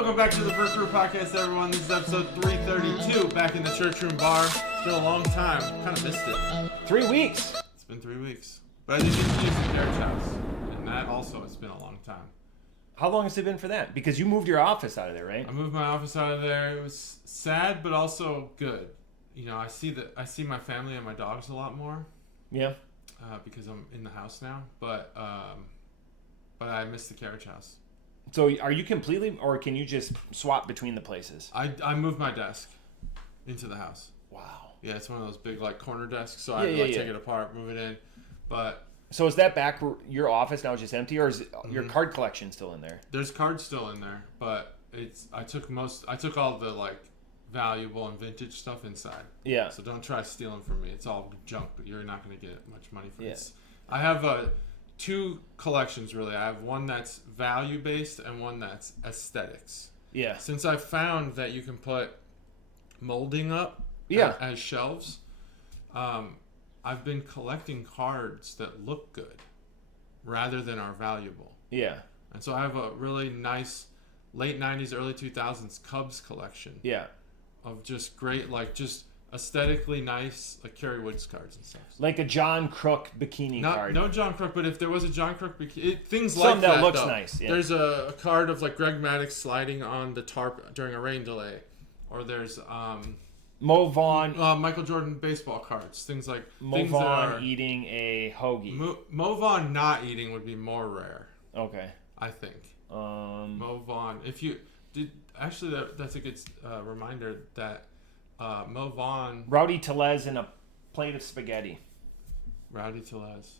Welcome back to the Brew podcast, everyone. This is episode 332, back in the church room bar. It's been a long time. Kind of missed it. 3 weeks. It's been 3 weeks. But I did get to use the carriage house, and that also, it's been a long time. How long has it been for that? Because you moved your office out of there, right? I moved my office out of there. It was sad, but also good. You know, I see my family and my dogs a lot more. Yeah. Because I'm in the house now, but I miss the carriage house. So are you completely, or can you just swap between the places? I moved my desk into the house. Wow. Yeah, it's one of those big like corner desks, so I take it apart, move it in. But so is that back where your office now is just empty, or is your card collection still in there? There's cards still in there, but I took all the like valuable and vintage stuff inside. Yeah. So don't try stealing from me. It's all junk, but you're not going to get much money for it. Yeah. I have two collections really. I have one that's value based and one that's aesthetics. Yeah. Since I found that you can put molding up as shelves, I've been collecting cards that look good rather than are valuable. Yeah. And so I have a really nice late 90s, early 2000s Cubs collection. Yeah. Of just great, like just aesthetically nice, like Kerry Woods cards and stuff. Like a John Crook bikini card. No John Crook, but if there was a John Crook bikini, things something like that. That looks though. Nice. Yeah. There's a card of like Greg Maddux sliding on the tarp during a rain delay, or there's Mo Vaughn, Michael Jordan baseball cards, things like Mo Vaughn eating a hoagie. Mo Vaughn not eating would be more rare. Okay. I think. Mo Vaughn, if you did actually, that's a good reminder that Mo Vaughn, Rowdy Tellez in a plate of spaghetti. Rowdy Tellez,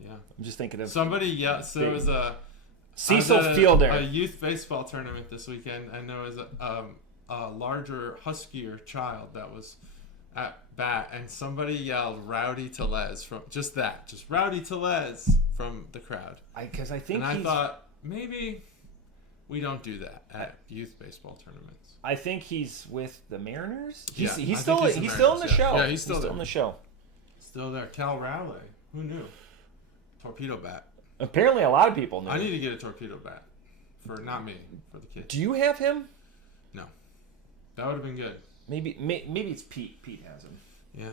yeah. I'm just thinking of somebody. Yeah, so there was a Cecil Fielder, a youth baseball tournament this weekend, and there was a larger, huskier child that was at bat, and somebody yelled Rowdy Tellez from just Rowdy Tellez from the crowd. I thought maybe we don't do that at youth baseball tournaments. I think he's with the Mariners. He's still in the show. Yeah, he's still in the show. Still there. Cal Raleigh. Who knew? Torpedo bat. Apparently a lot of people knew. I need to get a torpedo bat. For not me, for the kids. Do you have him? No. That would have been good. Maybe it's Pete. Pete has him. Yeah.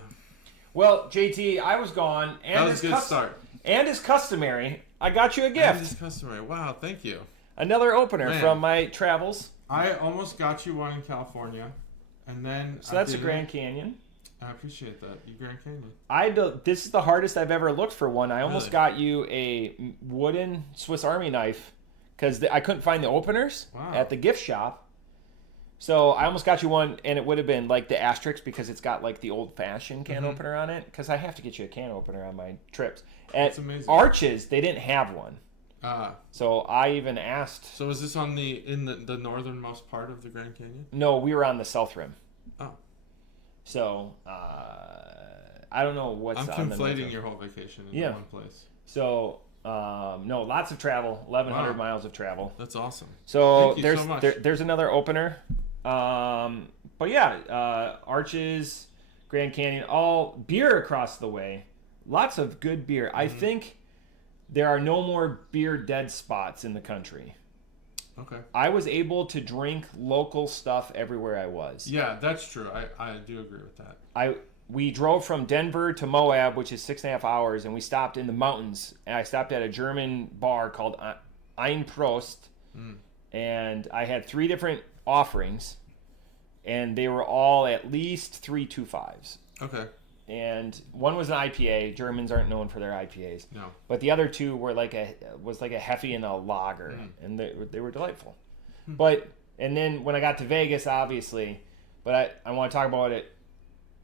Well, JT, I was gone. And that was a good start. And as customary, I got you a gift. And as customary. Wow, thank you. Another opener from my travels. I almost got you one in California, and then so that's a Grand Canyon. I appreciate that. You Grand Canyon. This is the hardest I've ever looked for one. I almost got you a wooden Swiss Army knife because I couldn't find the openers at the gift shop. So I almost got you one, and it would have been like the asterisk because it's got like the old-fashioned can opener on it. Because I have to get you a can opener on my trips. At Arches, they didn't have one. So I even asked. So is this on in the northernmost part of the Grand Canyon? No, we were on the south rim. Oh. So I don't know what's. I'm conflating your whole vacation in one place. So no, lots of travel, 1,100 miles of travel. That's awesome. So there's another opener. But yeah, Arches, Grand Canyon, all beer across the way. Lots of good beer. I think there are no more beer dead spots in the country. Okay. I was able to drink local stuff everywhere I was. Yeah, that's true. I do agree with that. We drove from Denver to Moab, which is 6.5 hours, and we stopped in the mountains. And I stopped at a German bar called Ein Prost, and I had 3 different offerings, and they were all at least 3.25s. Okay. And one was an IPA. Germans aren't known for their IPAs. No. But the other 2 were like a Hefe and a lager, and they were delightful. And then when I got to Vegas, obviously, but I want to talk about it.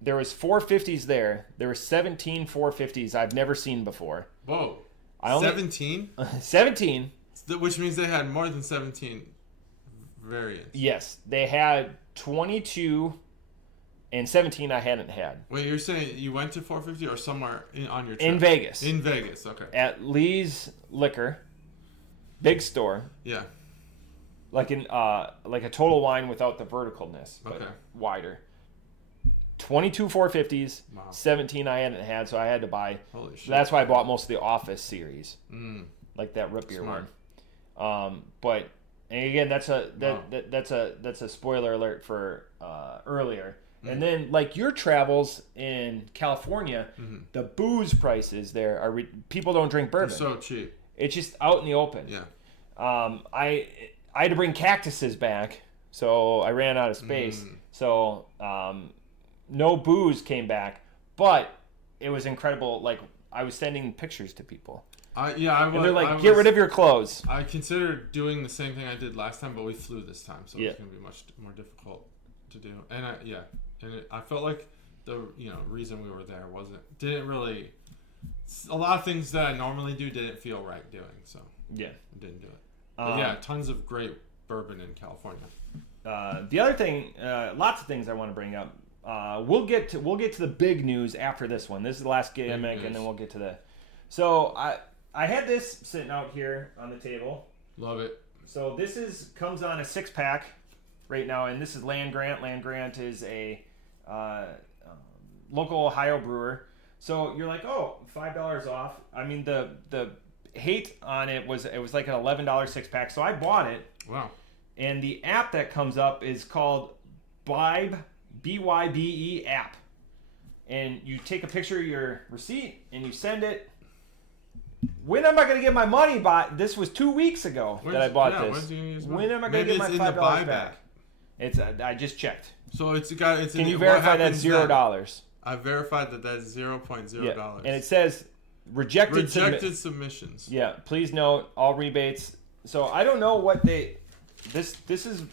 There was 450s there. There were 17 450s I've never seen before. Whoa. 17? 17. Which means they had more than 17 variants. Yes. They had 22 and 17 I hadn't had. Wait, you're saying you went to 450 or somewhere on your trip? In Vegas. In Vegas, okay. At Lee's Liquor. Big store. Yeah. Like a Total Wine without the verticalness, but wider. 22 450s, 17 I hadn't had, so I had to buy. Holy shit. So that's why I bought most of the Office series, like that root beer one. But And again, that's a spoiler alert for earlier. And then, like your travels in California, the booze prices there are people don't drink bourbon. They're so cheap. It's just out in the open. Yeah. I had to bring cactuses back, so I ran out of space. So no booze came back, but it was incredible. Like I was sending pictures to people. And they're like, get rid of your clothes. I considered doing the same thing I did last time, but we flew this time, so it's going to be much more difficult to do. And I felt like the reason we were there didn't really. A lot of things that I normally do didn't feel right doing, so I didn't do it. But tons of great bourbon in California. The other thing, lots of things I want to bring up. We'll get to the big news after this one. This is the last gimmick, and then we'll get to the. So I had this sitting out here on the table. Love it. So this comes on a 6-pack right now, and this is Land Grant. Land Grant is a local Ohio brewer. So you're like, oh, $5 off. I mean, the hate on it was like an $11 6-pack. So I bought it. Wow. And the app that comes up is called Bybe, BYBE app. And you take a picture of your receipt and you send it. When am I going to get my money back? This was 2 weeks ago that I bought this. When am I going to get my $5 back? It's I just checked. So Can you verify that's $0? I verified that's $0.0. Yeah. And it says rejected submissions. Yeah. Please note all rebates. So I don't know what this is.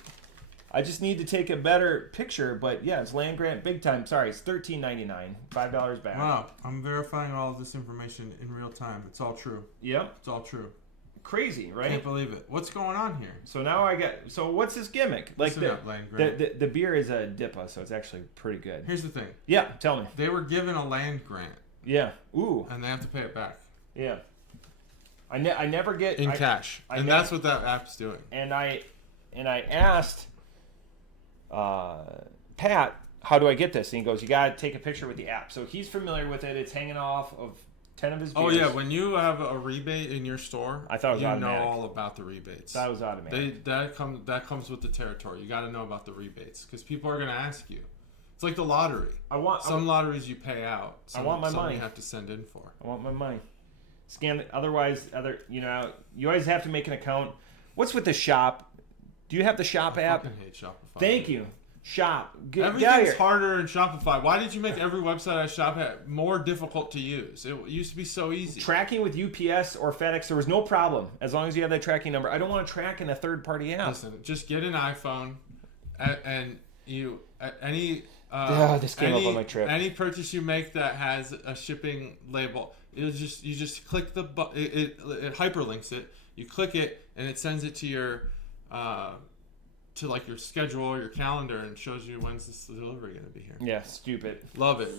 I just need to take a better picture, but yeah, it's Land Grant big time. Sorry, it's $13.99, $5 back. Wow, I'm verifying all of this information in real time. It's all true. Yep, it's all true. Crazy, right? Can't believe it. What's going on here? So now So what's this gimmick? Like the beer is a DIPA, so it's actually pretty good. Here's the thing. Yeah, tell me. They were given a land grant. Yeah. Ooh. And they have to pay it back. Yeah. I never get in cash, and that's what that app's doing. And I asked Pat, how do I get this? And he goes, you got to take a picture with the app. So he's familiar with it. It's hanging off of 10 of his beers. Oh, yeah. When you have a rebate in your store, I thought it was automatic. You know all about the rebates. That was automatic. That comes with the territory. You got to know about the rebates because people are going to ask you. It's like the lottery. Some lotteries you pay out. I want my money. You have to send in for. I want my money. Scan it. Otherwise, you always have to make an account. What's with the shop? Do you have the shop app? I fucking hate Shopify. Thank you. Shop. Everything's harder in Shopify. Why did you make every website I shop at more difficult to use? It used to be so easy. Tracking with UPS or FedEx, there was no problem as long as you have that tracking number. I don't want to track in a third-party app. Listen, just get an iPhone, and this came up on my trip. Any purchase you make that has a shipping label, you just click the button. It hyperlinks it. You click it, and it sends it to your to like your schedule or your calendar and shows you when's this delivery going to be here. Yeah, stupid. Love it.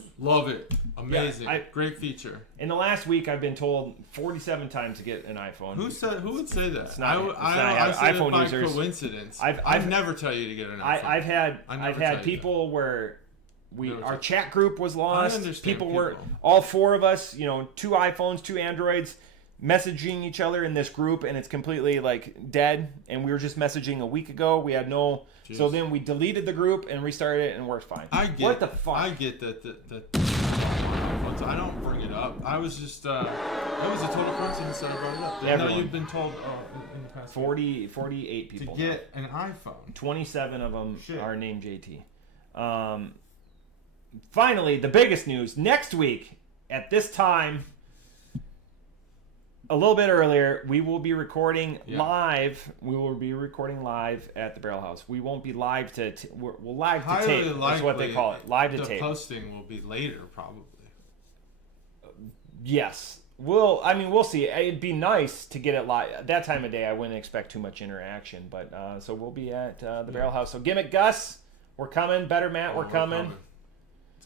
Amazing. Yeah, great feature. In the last week, I've been told 47 times to get an iPhone. Who would say that? It's not, I said iPhone it by users. Coincidence. I've never tell you to get an iPhone. I've had people where our chat group was lost. People were all 4 of us, 2 iPhones, 2 Androids, messaging each other in this group, and it's completely like dead. And we were just messaging a week ago. We had no. Jeez. So then we deleted the group and restarted it, and worked fine. What the fuck? I get that. I don't bring it up. I was just. It was a total coincidence that I brought it up. Now you've been told in the past 48 people to get an iPhone. 27 of them are named JT. Finally, the biggest news next week at this time. A little bit earlier, we will be recording live. We will be recording live at the Barrel House. We won't be live to. We'll live to tape. That's what they call it. Live to tape. The posting will be later, probably. Yes. We'll see. It'd be nice to get it live. At that time of day, I wouldn't expect too much interaction. But so we'll be at the Barrel House. So Gimmick Gus, we're coming. Better Matt, we're coming.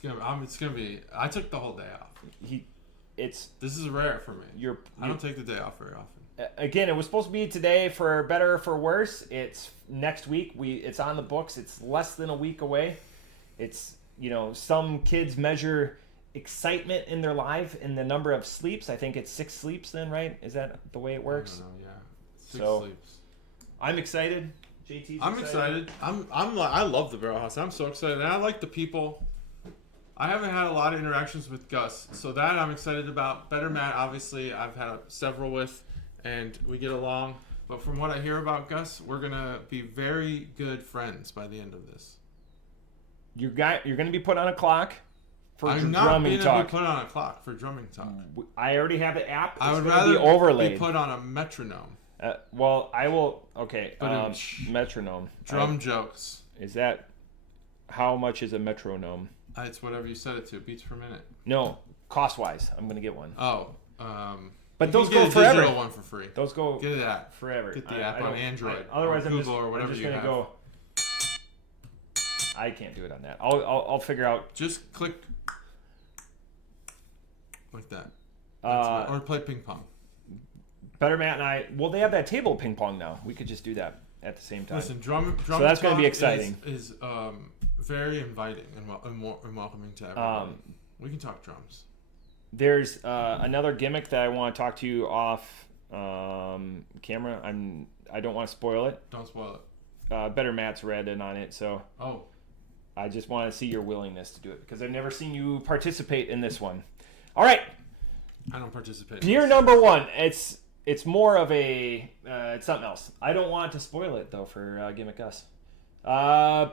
It's gonna be. I took the whole day off. This is rare for me. I don't take the day off very often. Again, it was supposed to be today for better or for worse. It's next week. It's on the books. It's less than a week away. It's some kids measure excitement in their life in the number of sleeps. I think it's 6 sleeps then, right? Is that the way it works? I don't know, yeah. 6 sleeps. I'm excited. JT's I'm excited. I love the Barrel House. I'm so excited. And I like the people. I haven't had a lot of interactions with Gus, so that I'm excited about. Better Matt, obviously, I've had several with, and we get along. But from what I hear about Gus, we're gonna be very good friends by the end of this. You're gonna be put on a clock for I'm drumming not talk. gonna be put on a clock for drumming talk. I already have the app. I would be rather overlaid. be put on a metronome. Well, I will. Okay, But metronome. Drum jokes. Is that how much is a metronome? It's whatever you set it to. Beats per minute. No, cost wise, I'm gonna get one. Oh, but those go go forever. Digital one for free. Those go get it app forever. Get the app on Android. Otherwise, or Google or whatever I'm just you gonna have. go. I can't do it on that. I'll figure out. Just click like that. Or play ping pong. Better Matt and I. Well, they have that table ping pong now. We could just do that at the same time. Listen, drum. So that's going to be exciting. Is very inviting and welcoming to everyone. We can talk drums. There's another gimmick that I want to talk to you off camera. I don't want to spoil it. Don't spoil it. Better Matt's read in on it, so. Oh. I just want to see your willingness to do it because I've never seen you participate in this one. All right. I don't participate. Beer number one. It's more of a it's something else. I don't want to spoil it though for Gimmick Gus.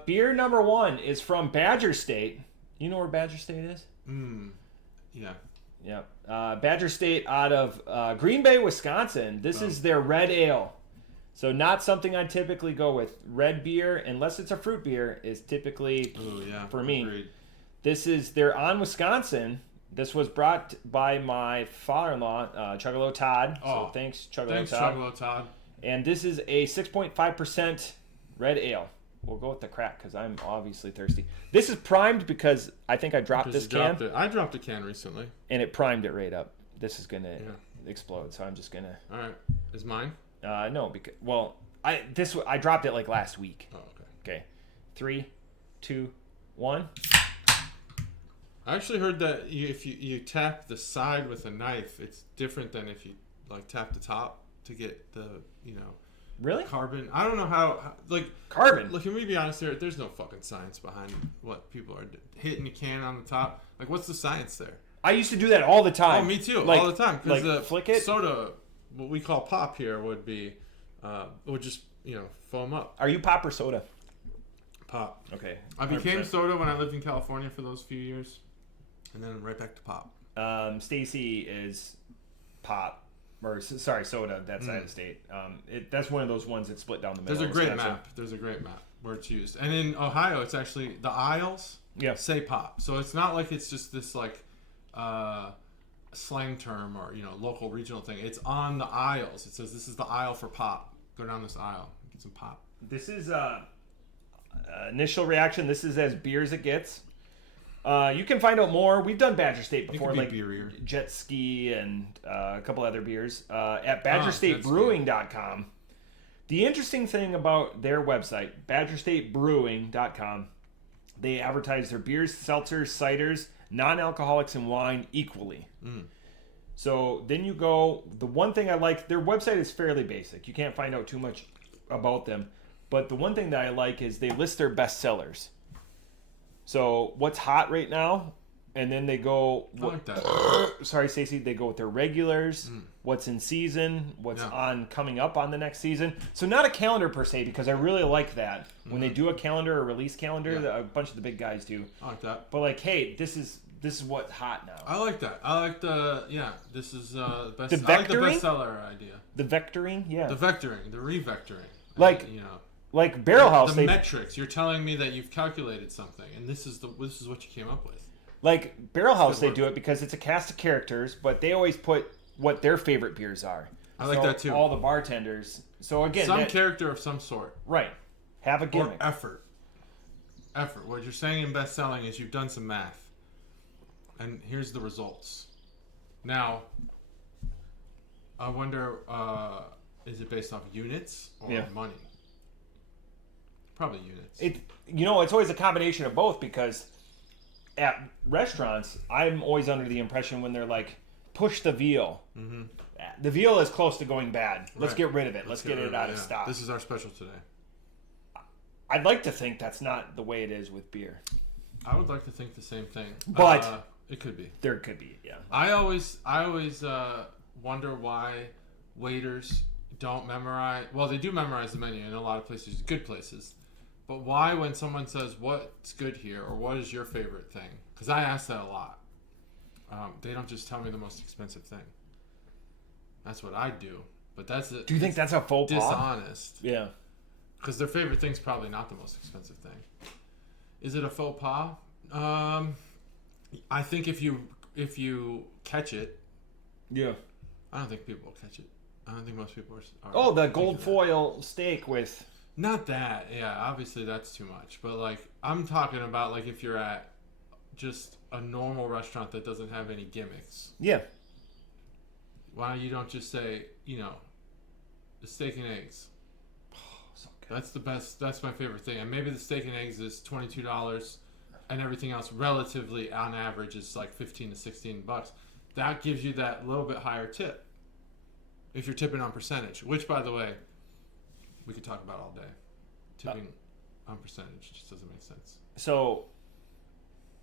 Beer number one is from Badger State. You know where Badger State is? Yeah. Yeah. Badger State out of Green Bay, Wisconsin. This is their red ale. So not something I typically go with. Red beer, unless it's a fruit beer, is typically for me. Agreed. They're on Wisconsin. This was brought by my father-in-law, Chuggalo Todd. So thanks, Chuggalo Todd. And this is a 6.5% red ale. We'll go with the crack because I'm obviously thirsty. This is primed because I think I dropped this can. I dropped a can recently. And it primed it right up. This is going to explode, so I'm just going to... All right. Is mine? No, because... Well, I dropped it like last week. Oh, okay. Okay. 3, 2, 1... I actually heard that if you tap the side with a knife, it's different than if you like tap the top to get the really carbon. I don't know how like carbon. Look, can we be honest here? There's no fucking science behind what people are hitting a can on the top. Like, what's the science there? I used to do that all the time. Oh, me too, all the time. Because the flick it? soda, what we call pop here, would just foam up. Are you pop or soda? Pop. Okay. 100%. I became soda when I lived in California for those few years. And then right back to pop. Stacy is pop, or sorry, soda. That side of the state. That's one of those ones that split down the middle. There's a great map where it's used. And in Ohio, it's actually the aisles say pop. So it's not like it's just this like slang term or local regional thing. It's on the aisles. It says this is the aisle for pop. Go down this aisle, get some pop. This is initial reaction. This is as beer as it gets. You can find out more. We've done Badger State before, like beerier. Jet Ski and a couple other beers at BadgerStateBrewing.com. The interesting thing about their website, BadgerStateBrewing.com, they advertise their beers, seltzers, ciders, non-alcoholics, and wine equally. So then you go. The one thing I like, their website is fairly basic. You can't find out too much about them, but the one thing that I like is they list their best sellers. So what's hot right now, and then they go. I like that. Sorry, Stacey. They go with their regulars. What's in season? What's on coming up on the next season? So not a calendar per se, because I really like that when they do a calendar or release calendar. A bunch of the big guys do. I like that. But like, hey, this is what's hot now. I like that. I like the This is best. The vectoring? I like the bestseller idea. The vectoring, The vectoring, the revectoring. Like Like Barrel House, the metrics. You're telling me that you've calculated something, and this is what you came up with. Like Barrel House, they do it because it's a cast of characters, but they always put what their favorite beers are. I like that too. All the bartenders. So again, character of some sort. Right. Have a gimmick. Or effort. What you're saying in best selling is you've done some math, and here's the results. Now, I wonder, is it based off units or money? Probably units. It's always a combination of both, because at restaurants, I'm always under the impression when they're like, push the veal. The veal is close to going bad. Let's Right. get rid of it. Let's get it out of yeah. stock. This is our special today. I'd like to think that's not the way it is with beer. I would like to think the same thing, But it could be. there could be, yeah. I always wonder why waiters don't memorize. Well, they do memorize the menu in a lot of places, good places. But why, when someone says what's good here or what is your favorite thing? Because I ask that a lot. They don't just tell me the most expensive thing. That's what I do. But that's Do you think that's a faux pas? dishonest? Yeah. Because their favorite thing's probably not the most expensive thing. Is it a faux pas? I think if you catch it, Yeah. I don't think people will catch it. I don't think most people are. Oh, the gold foil steak with. Not that. Yeah, obviously that's too much. But like, I'm talking about like if you're at just a normal restaurant that doesn't have any gimmicks. Yeah. Why you don't just say, the steak and eggs. So good. That's the best. That's my favorite thing. And maybe the steak and eggs is $22, and everything else relatively on average is like $15 to $16. That gives you that little bit higher tip. If you're tipping on percentage, which by the way, we could talk about all day. Tipping on percentage just doesn't make sense. So,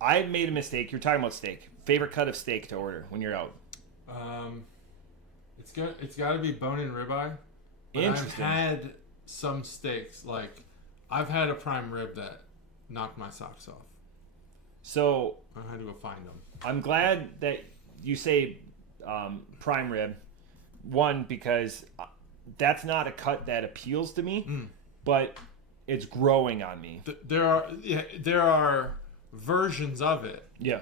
I made a mistake. You're talking about steak. Favorite cut of steak to order when you're out? It's got to be bone-in ribeye. But I've had some steaks, like I've had a prime rib that knocked my socks off. So I had to go find them. I'm glad that you say prime rib. One, because that's not a cut that appeals to me, but it's growing on me. There are versions of it. Yeah.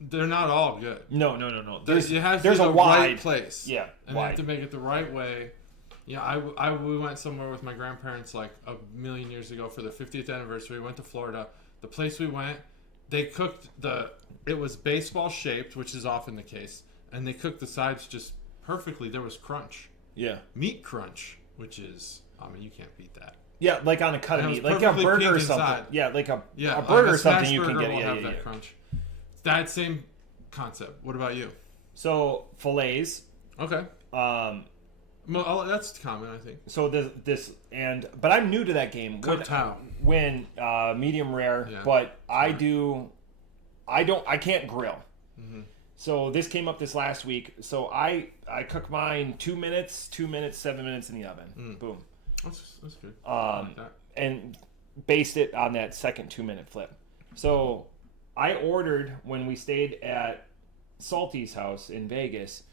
They're not all good. No. There's a wide right place. Yeah, and you have to make it the right way. Yeah, we went somewhere with my grandparents like a million years ago for their 50th anniversary. We went to Florida. The place we went, they cooked it was baseball shaped, which is often the case, and they cooked the sides just perfectly. There was crunch. Yeah. Meat crunch, which is, you can't beat that. Yeah, like on a cut of meat, like a perfectly burger or pink something. inside. Yeah, like a burger or something you can burger get. will Yeah, have that crunch. That same concept. What about you? So fillets. Okay. Well, that's common, I think. So but I'm new to that game. Cooked how? When medium rare, Yeah. but I can't grill. Mm-hmm. So this came up this last week. So I cook mine 2 minutes, 7 minutes in the oven. Boom. That's good. I like that. And based it on that second 2 minute flip. So I ordered when we stayed at Salty's house in Vegas,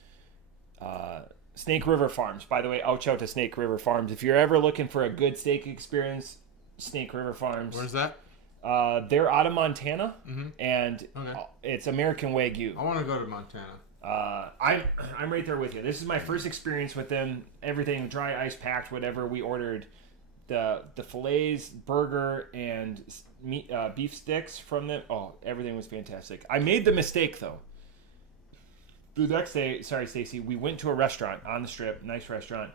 Snake River Farms. By the way, ouch out to Snake River Farms. If you're ever looking for a good steak experience, Snake River Farms. Where's that? They're out of Montana, and Okay. it's American Wagyu. I want to go to Montana. I'm right there with you. This is my first experience with them. Everything dry ice packed, whatever. We ordered the fillets, burger, and meat, beef sticks from them. Oh, everything was fantastic. I made the mistake though. The next day, sorry Stacy, we went to a restaurant on the strip, nice restaurant.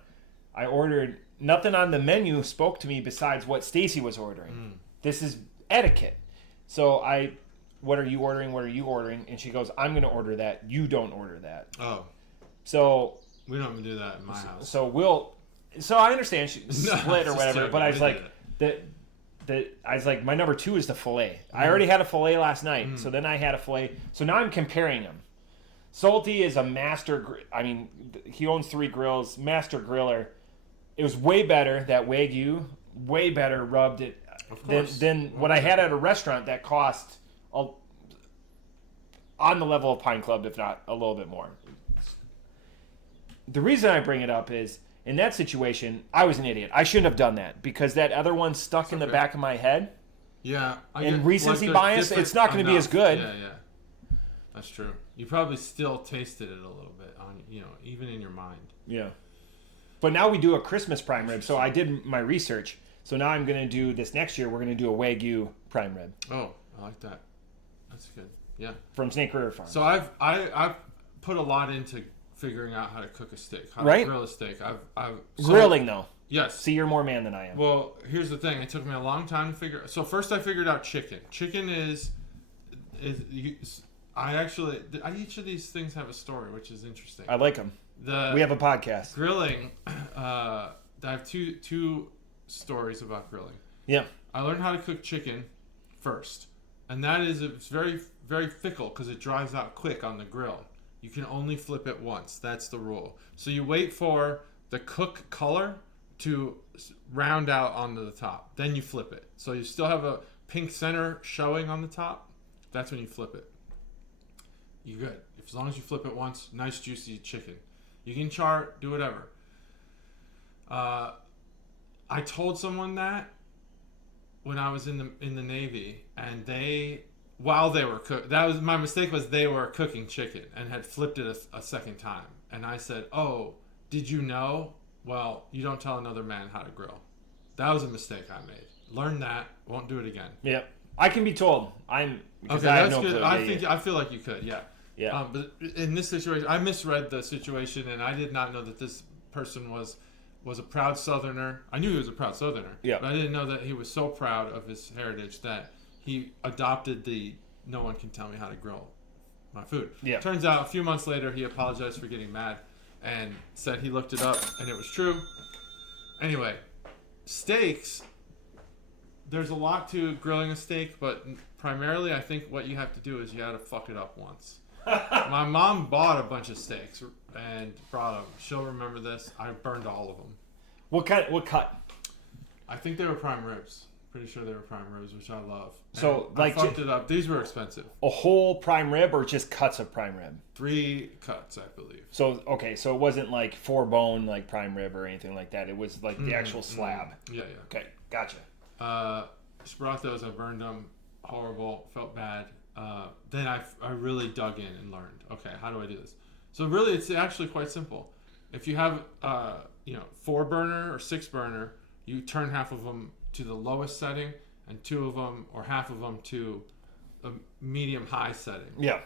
I ordered nothing on the menu spoke to me besides what Stacy was ordering. This is etiquette. So what are you ordering? What are you ordering? And she goes, I'm going to order that. You don't order that. Oh. So We don't even do that in my house. So I understand she split or whatever, but I was like, I was like, my number 2 is the fillet. I already had a fillet last night, so then I had a fillet. So now I'm comparing them. Salty is a master. He owns 3 grills, master griller. It was way better, that Wagyu, way better rubbed it than what I had at a restaurant that cost on the level of Pine Club, if not a little bit more. The reason I bring it up is, in that situation, I was an idiot. I shouldn't have done that because that other one stuck in the back of my head. Yeah. And recency bias, it's not going to be as good. Yeah. That's true. You probably still tasted it a little bit on, even in your mind. Yeah. But now we do a Christmas prime rib, so I did my research. So now I'm going to do this next year. We're going to do a Wagyu prime rib. Oh, I like that. That's good. Yeah. From Snake River Farm. So I've put a lot into figuring out how to cook a steak, how to grill a steak. Grilling though. Yes. See, you're more man than I am. Well, here's the thing. It took me a long time to figure. So first, I figured out chicken. Chicken is each of these things have a story, which is interesting. I like them. We have a podcast. Grilling. I have two stories about grilling. Yeah. I learned how to cook chicken first, and it's very, very fickle because it dries out quick on the grill. You can only flip it once. That's the rule. So you wait for the cook color to round out onto the top. Then you flip it. So you still have a pink center showing on the top. That's when you flip it. You're good. As long as you flip it once, nice juicy chicken. You can char, do whatever. I told someone that when I was in the Navy, and while they were my mistake was they were cooking chicken and had flipped it a second time. And I said, "Oh, did you know? Well, you don't tell another man how to grill." That was a mistake I made. Learn that. Won't do it again. Yeah, I can be told. Okay, that's good. I feel like you could. Yeah. Yeah. But in this situation, I misread the situation, and I did not know that this person was a proud Southerner. I knew he was a proud Southerner. Yeah. But I didn't know that he was so proud of his heritage that he adopted no one can tell me how to grill my food. Yeah. Turns out a few months later, he apologized for getting mad and said he looked it up and it was true. Anyway, steaks, there's a lot to grilling a steak, but primarily I think what you have to do is you got to fuck it up once. My mom bought a bunch of steaks and brought them. She'll remember this. I burned all of them. What cut? I think they were prime ribs. Pretty sure they were prime ribs, which I love. So, and I fucked it up. These were expensive. A whole prime rib or just cuts of prime rib? 3 cuts, I believe. So, okay, so it wasn't like 4 bone like prime rib or anything like that. It was like the actual slab. Yeah. Okay, gotcha. She brought those. I burned them. Horrible. Felt bad. Then I really dug in and learned, okay, how do I do this? So really, it's actually quite simple. If you have 4 burner or 6 burner, you turn half of them to the lowest setting and 2 of them or half of them to a medium high setting. Yeah.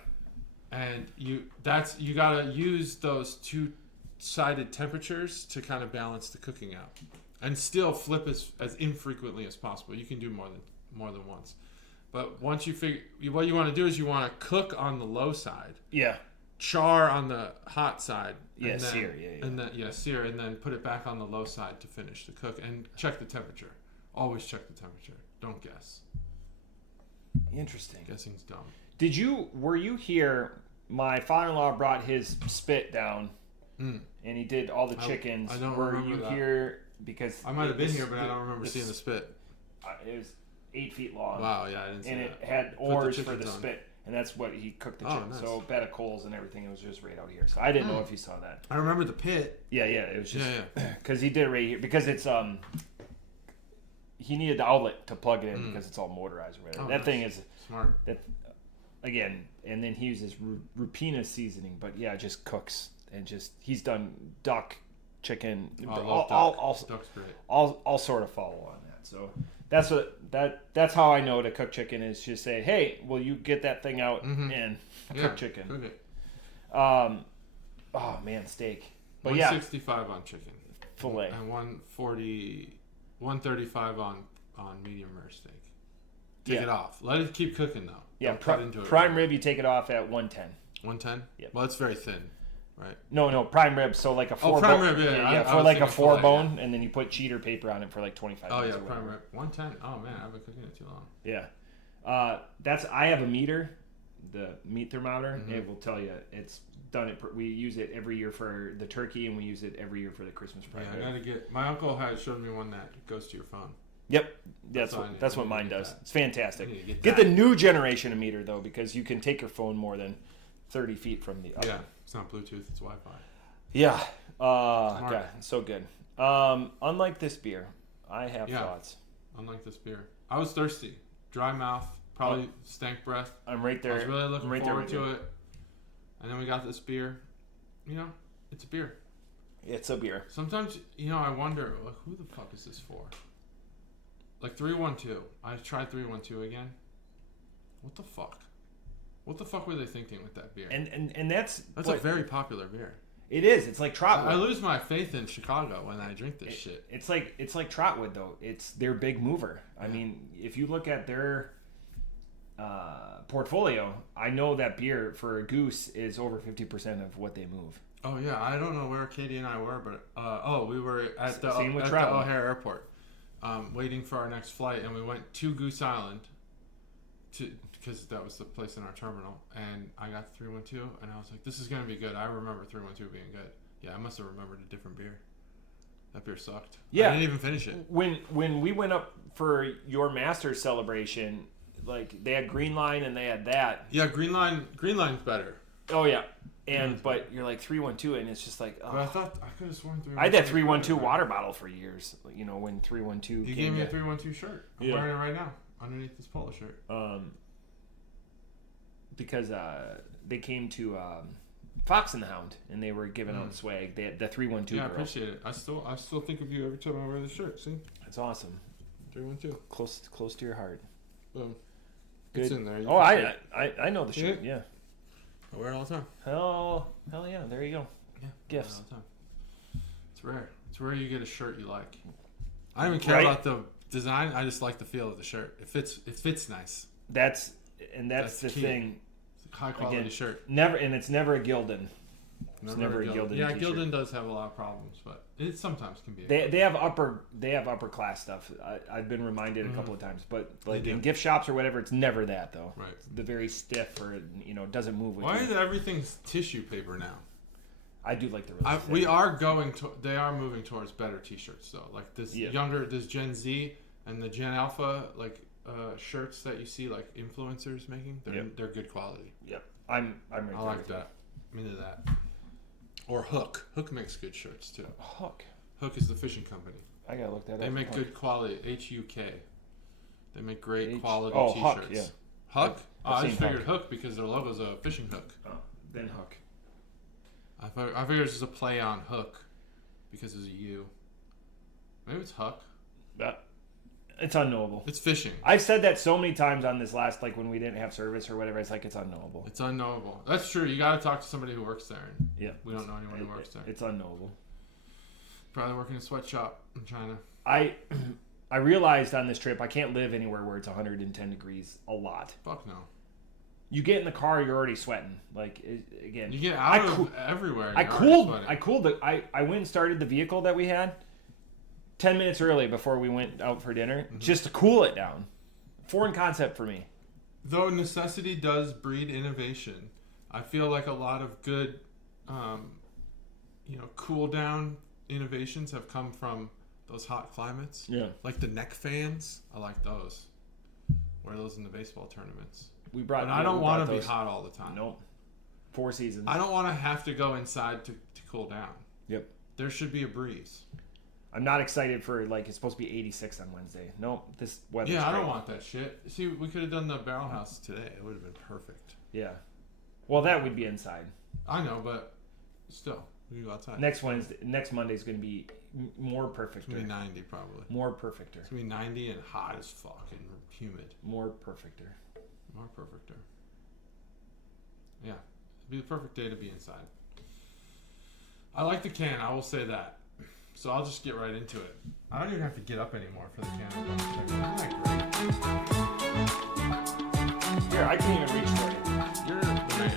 And you gotta use those 2-sided temperatures to kind of balance the cooking out, and still flip as infrequently as possible. You can do more than once. But once you figure, what you want to do is you want to cook on the low side. Yeah. Char on the hot side. Yeah, and then, sear. Yeah. And then sear, and then put it back on the low side to finish the cook, and check the temperature. Always check the temperature. Don't guess. Interesting. Guessing's dumb. Were you here? My father-in-law brought his spit down, and he did all the chickens. I don't were remember you that. Here? Because I might have been here, but I don't remember seeing the spit. It was 8 feet long. Wow, yeah, I didn't see and that. it had oars for the on. spit, and that's what he cooked the chicken. Nice. So bed of coals and everything. It was just right out here. So I didn't know if you saw that. I remember the pit. Yeah. It was just because he did it right here because it's he needed the outlet to plug it in because it's all motorized or whatever. That thing is smart. That again, and then he uses Rupina seasoning, but yeah, it just cooks and just he's done duck, chicken, Duck's great. I'll sort of follow on that. So that's how I know to cook chicken is just say, hey, will you get that thing out and cook chicken? Cook it. Oh man, steak. But 165 on chicken. Filet. And 135 on medium rare steak. Take it off. Let it keep cooking though. Yeah, Don't cut into it. Prime rib you take it off at 110. 110? Yeah. Well, it's very thin, right? No, prime rib. So like a 4 prime bone. rib, yeah. For like a 4 bone, and then you put cheater paper on it for like 25 minutes. Oh yeah, prime rib. 110. Oh man, I've been cooking it too long. Yeah. I have a meter, the meat thermometer. It will tell you it's done it. We use it every year for the turkey, and we use it every year for the Christmas prime rib. I gotta get. My uncle had showed me one that goes to your phone. Yep, that's what mine does. That. It's fantastic. Get the new generation of meter though, because you can take your phone more than 30 feet from the other. Yeah, it's not Bluetooth, it's Wi-Fi. Yeah, God, it's so good. Unlike this beer, I have thoughts. Unlike this beer, I was thirsty, dry mouth, probably stank breath. I'm right there. I was really looking forward to it, and then we got this beer. It's a beer. It's a beer. Sometimes I wonder, who the fuck is this for? Like 312. I tried 312 again. What the fuck? What the fuck were they thinking with that beer? And that's a very popular beer. It is. It's like Trotwood. I lose my faith in Chicago when I drink this shit. It's like Trotwood though. It's their big mover. Yeah. I mean, if you look at their portfolio, I know that beer for a goose is over 50% of what they move. Oh yeah, I don't know where Katie and I were, but we were at the Travel. O'Hare Airport, waiting for our next flight, and we went to Goose Island, because that was the place in our terminal, and I got 312, and I was like, this is gonna be good. I remember 312 being good. Yeah, I must have remembered a different beer. That beer sucked. Yeah, I didn't even finish it. When we went up for your Masters celebration, like they had Green Line and they had that. Yeah, Green Line's better. Oh yeah, but you're like 312, and it's just like. Oh. But I thought I could have sworn 312. I had that 312 water bottle for years. You know when 312. You gave me a 312 shirt. I'm wearing it right now underneath this polo shirt. Because they came to Fox and the Hound, and they were giving out swag. They had the 312. Yeah, I girl. appreciate it. I still think of you every time I wear the shirt. See, that's awesome. 312. Close to your heart. Boom. Good. It's in there. I know the shirt. Yeah. I wear it all the time. Hell yeah! There you go. Yeah. Gifts. All the time. It's rare. It's rare you get a shirt you like. I don't even care about the design. I just like the feel of the shirt. It fits nice. That's the key. Thing. It's a high quality shirt. It's never a Gildan. It's never a Gildan. Yeah, t-shirt. Gildan does have a lot of problems, but it sometimes can be. They have upper class stuff. I've been reminded a couple of times, but like in gift shops or whatever, it's never that though. Right. It's the very stiff or doesn't move. With Why you. is everything's tissue paper now? I do like the. We are they are moving towards better T-shirts though. Like this this Gen Z and the Gen Alpha shirts that you see like influencers making. They're good quality. Yep. I like that. I'm into that. Or Hook. Hook makes good shirts too. Hook is the fishing company. I gotta look that up. They make good quality. HUK. They make great quality T-shirts. Huck, yeah. Huck? I just figured Hook because their logo's a fishing hook. Oh, then Hook. I figured it's just a play on Hook because it's a U. Maybe it's Huck. It's unknowable. It's fishing. I've said that so many times on this last, like when we didn't have service or whatever. It's like it's unknowable. It's unknowable. That's true. You got to talk to somebody who works there. And yeah. We don't know anyone who works there. It's unknowable. Probably working in a sweatshop in China. I realized on this trip I can't live anywhere where it's 110 degrees a lot. Fuck no. You get in the car, you're already sweating. Like again, you get out of everywhere. I cooled. I went and started the vehicle that we had 10 minutes early before we went out for dinner, just to cool it down. Foreign concept for me. Though necessity does breed innovation, I feel like a lot of good, cool down innovations have come from those hot climates. Yeah. Like the neck fans, I like those. Wear those in the baseball tournaments. But I don't want to be hot all the time. Nope. 4 seasons. I don't want to have to go inside to cool down. Yep. There should be a breeze. I'm not excited for it's supposed to be 86 on Wednesday. Nope. This weather's I great. don't want that shit. See, we could have done the barrel house today. It would have been perfect. Yeah. Well, that would be inside. I know, but still, we go outside. Next Monday's going to be more perfect. It's going to be 90 probably. More perfecter. It's going to be 90 and hot as fuck and humid. More perfecter. More perfecter. Yeah. It'd be the perfect day to be inside. I like the can, I will say that. So I'll just get right into it. I don't even have to get up anymore for the can. Isn't that great? Here, I can't even reach for it. You're the man.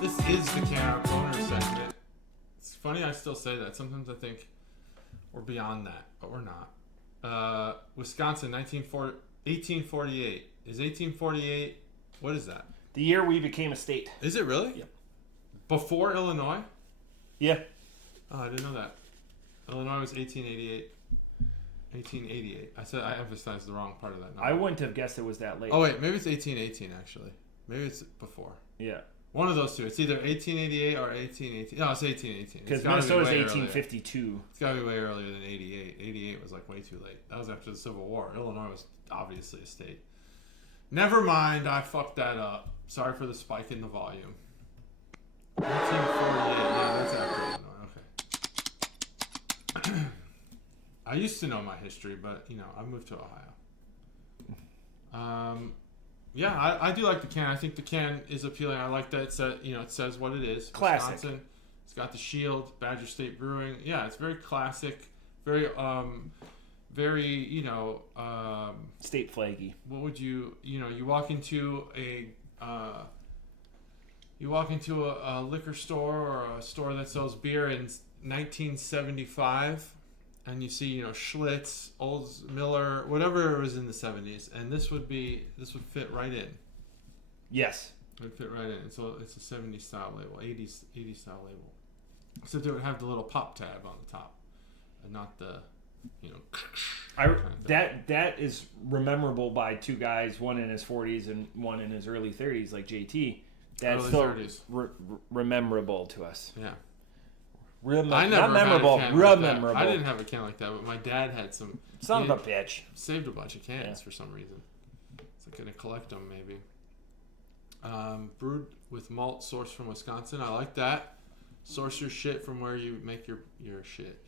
This is the can owner segment. It's funny I still say that. Sometimes I think we're beyond that, but we're not. Wisconsin, 1848. Is 1848, what is that? The year we became a state. Is it really? Yep. Before Illinois? Yeah. Oh, I didn't know that. Illinois was 1888. 1888. I emphasized the wrong part of that number. I wouldn't have guessed it was that late. Oh, wait. Maybe it's 1818, actually. Maybe it's before. Yeah. One of those two. It's either 1888 or 1818. No, it's 1818. Because Minnesota's 1852. Earlier. It's got to be way earlier than 88. 88 was like way too late. That was after the Civil War. Illinois was obviously a state. Never mind. I fucked that up. Sorry for the spike in the volume. 1948. Yeah, that's after Illinois. Okay. I used to know my history, but, I moved to Ohio. Yeah, I do like the can. I think the can is appealing. I like that it says what it is. Classic. Wisconsin. It's got the shield, Badger State Brewing. Yeah, it's very classic. Very, state flaggy. What would you walk into a You walk into a liquor store or a store that sells beer in 1975, and you see, Schlitz, Olds, Miller, whatever was in the 70s, and this would fit right in. Yes. It would fit right in. So it's a 70s style label, 80s style label. So they would have the little pop tab on the top, and not the, that is rememberable by two guys, one in his 40s and one in his early 30s, like JT. That's early still rememberable to us. Yeah. Not memorable, rememberable. I didn't have a can like that, but my dad had some. Son of a bitch. Saved a bunch of cans for some reason. It's like going to collect them, maybe. Brewed with malt sourced from Wisconsin. I like that. Source your shit from where you make your shit,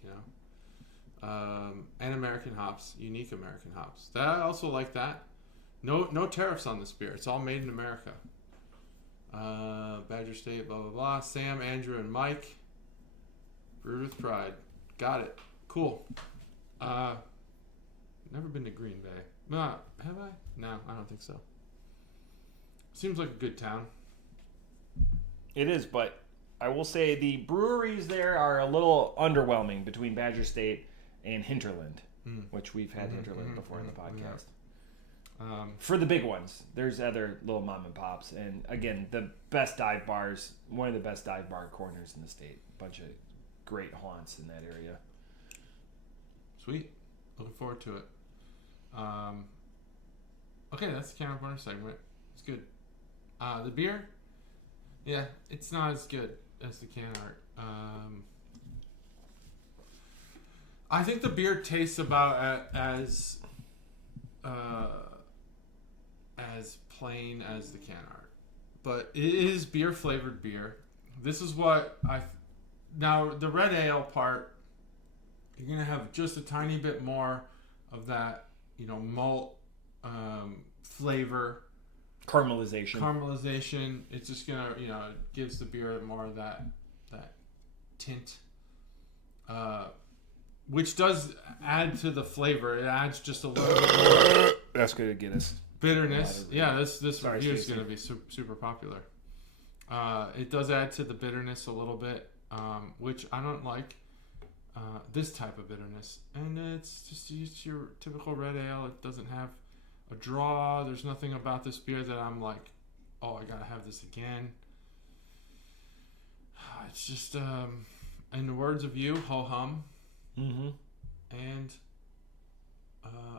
and American hops, unique American hops. I also like that. No tariffs on this beer. It's all made in America. Badger State, blah blah blah. Sam, Andrew, and Mike. Brewed with pride. Got it. Cool. Never been to Green Bay. Have I? No, I don't think so. Seems like a good town. It is, but I will say the breweries there are a little underwhelming between Badger State and Hinterland, which we've had Hinterland before in the podcast. Yeah. For the big ones, there's other little mom and pops, and again, the best dive bars, one of the best dive bar corners in the state. Bunch of great haunts in that area. Sweet. Looking forward to it. Okay, that's the can opener segment. It's good. The beer, yeah, it's not as good as the can art. I think the beer tastes about as plain as the can art, but it is beer flavored beer. This is what now the red ale part. You're gonna have just a tiny bit more of that, malt flavor. Caramelization. It's just gonna, it gives the beer more of that tint, which does add to the flavor. It adds just a little bit more. That's gonna get us bitterness. Yeah, this review is gonna be super popular. It does add to the bitterness a little bit, which I don't like. This type of bitterness, and it's your typical red ale. It doesn't have a draw. There's nothing about this beer that I'm like, oh, I gotta have this again. It's just, in the words of you, ho hum, and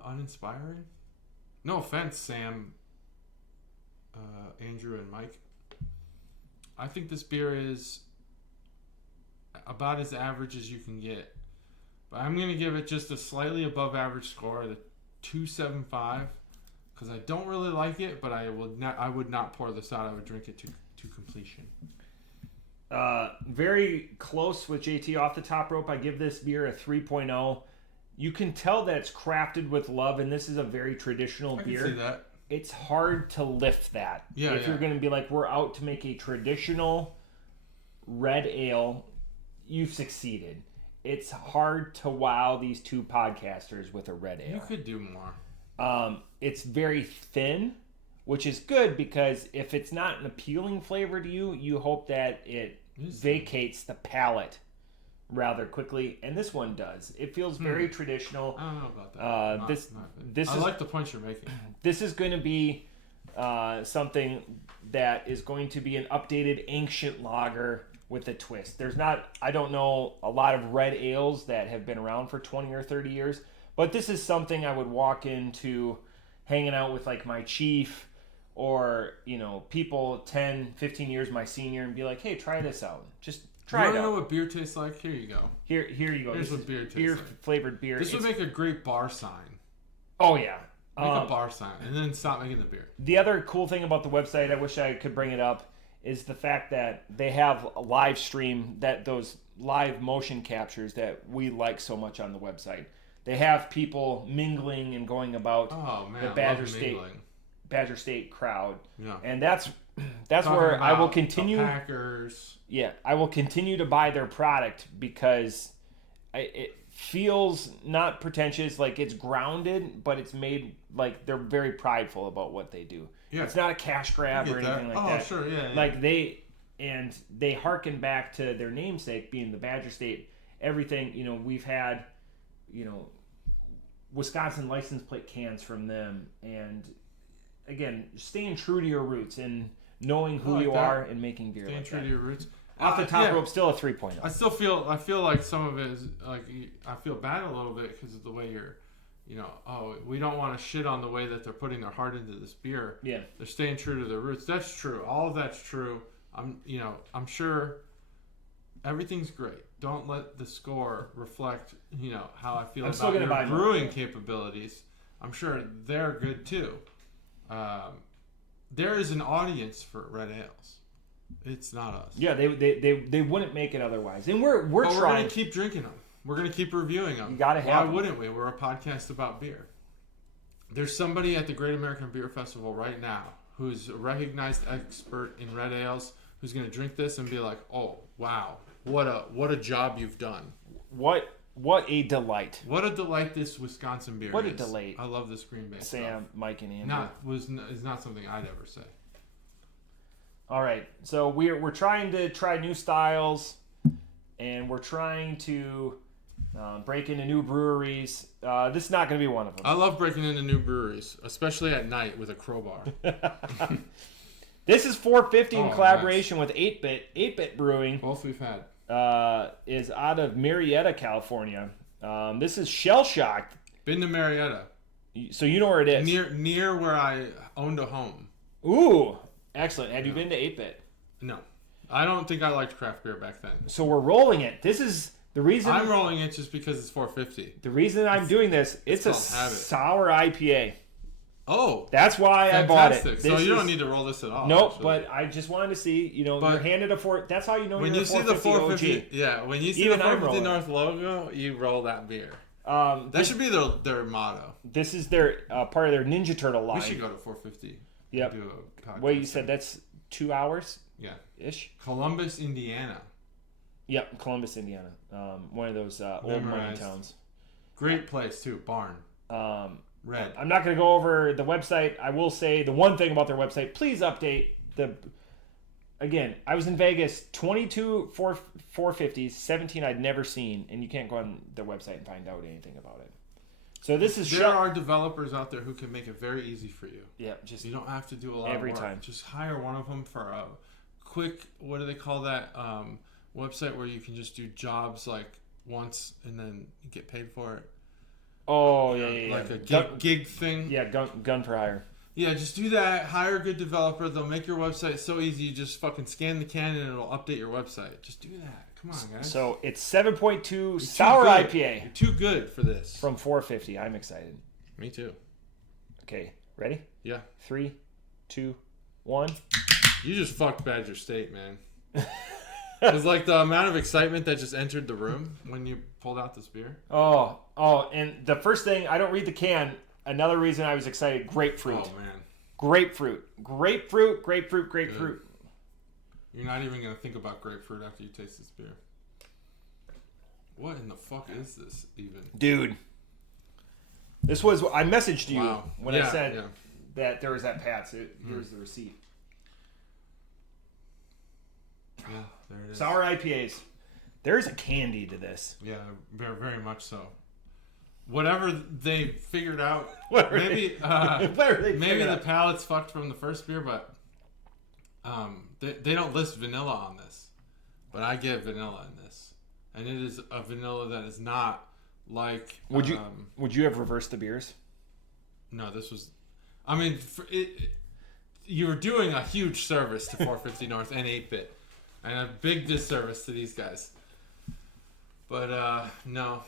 uninspiring. No offense, Sam, Andrew, and Mike. I think this beer is about as average as you can get, but I'm gonna give it just a slightly above average score, the 2.75. Because I don't really like it, but I would not pour this out. I would drink it to completion. Very close with JT off the top rope. I give this beer a 3.0. You can tell that it's crafted with love, and this is a very traditional beer. I can see that. It's hard to lift that. If you're going to be like, we're out to make a traditional red ale, you've succeeded. It's hard to wow these two podcasters with a red ale. You could do more. It's very thin, which is good because if it's not an appealing flavor to you, you hope that it vacates the palate rather quickly, and this one does. It feels very traditional. I don't know about that. I like the point you're making. This is going to be something that is going to be an updated ancient lager with a twist. I don't know a lot of red ales that have been around for 20 or 30 years. But this is something I would walk into hanging out with like my chief or, people 10, 15 years my senior and be like, hey, try this out. Just try it out. You want to know what beer tastes like? Here you go. Here you go. Here's what beer tastes like. Beer-flavored beer. This would make a great bar sign. Oh, yeah. Make a bar sign and then stop making the beer. The other cool thing about the website, I wish I could bring it up, is the fact that they have a live stream, those live motion captures that we like so much on the website. They have people mingling and going about the Badger State crowd, and that's where I will continue. Packers. Yeah, I will continue to buy their product because it feels not pretentious, like it's grounded, but it's made like they're very prideful about what they do. Yeah. It's not a cash grab or anything like that. Oh, sure, yeah. Like and they harken back to their namesake being the Badger State. Everything, we've had, Wisconsin license plate cans from them, and again, staying true to your roots and knowing who you are and making beer. Staying true to your roots. Off the top rope, still a 3.0. I feel like some of it is like, I feel bad a little bit because of the way you're, we don't want to shit on the way that they're putting their heart into this beer. Yeah. They're staying true to their roots. That's true. All of that's true. I'm sure everything's great. Don't let the score reflect, how I feel about your brewing capabilities. I'm sure they're good too. There is an audience for red ales. It's not us. Yeah, they wouldn't make it otherwise. And we're trying. We're going to keep drinking them. We're going to keep reviewing them. You got to have Why wouldn't we? We're a podcast about beer. There's somebody at the Great American Beer Festival right now who's a recognized expert in red ales who's going to drink this and be like, "Oh, wow. What a job you've done." What a delight. What a delight this Wisconsin beer is. What a delight. I love this Green Bay Sam, stuff. Mike, and Andrew. Is not something I'd ever say. All right. So we're trying to try new styles, and we're trying to break into new breweries. This is not going to be one of them. I love breaking into new breweries, especially at night with a crowbar. This is 450 in collaboration with 8-Bit. 8-Bit Brewing. Both we've had. Is out of Marietta, California. This is Shellshocked. Been to Marietta. So you know where it is. Near where I owned a home. Ooh, excellent. Have you been to 8-Bit? No. I don't think I liked craft beer back then. So we're rolling it. This is the reason... I'm rolling it just because it's 450. The reason I'm doing this, it's a sour IPA. Oh, that's why fantastic. I bought it. So you don't need to roll this at all. Nope, actually. But I just wanted to see, you're handed a 4. That's how you know when you're you see the 450. OG. Yeah, when you see the 450 North logo, you roll that beer. That should be their motto. This is their part of their Ninja Turtle line. We should go to 450. Yep. Do a podcast. Well, you said that's 2 hours. Yeah. Ish. Columbus, Indiana. Yep, Columbus, Indiana. One of those old mining towns. Great place too. Barn. Red. I'm not going to go over the website. I will say the one thing about their website, please update the... Again, I was in Vegas, 22 450s, 17 I'd never seen, and you can't go on their website and find out anything about it. So this is... There are developers out there who can make it very easy for you. Yeah, just... You don't have to do a lot every of work. Time. Just hire one of them for a quick, what do they call that, website where you can just do jobs like once and then you get paid for it. Oh, yeah. Like a gig thing. Yeah, gun for hire. Yeah, just do that. Hire a good developer. They'll make your website so easy. You just fucking scan the can and it'll update your website. Just do that. Come on, guys. So it's 7.2 sour IPA. You're too good for this. From 450. I'm excited. Me too. Okay, ready? Yeah. 3, 2, 1. You just fucked Badger State, man. It was like the amount of excitement that just entered the room when you pulled out this beer. Oh, and the first thing, I don't read the can. Another reason I was excited, grapefruit. Oh, man. Grapefruit. Grapefruit. Good. You're not even going to think about grapefruit after you taste this beer. What in the fuck is this even? Dude. This was, I messaged you when I said that there was that Pat's. Here's the receipt. Yeah, there it is. Sour IPAs. There's a candy to this. Yeah, very, very much so. Whatever they figured out, maybe the palate's fucked from the first beer, but they don't list vanilla on this. But I get vanilla in this, and it is a vanilla that is not like. Would you have reversed the beers? No, this was. I mean, you were doing a huge service to 450 North and 8-Bit. And a big disservice to these guys. But, no.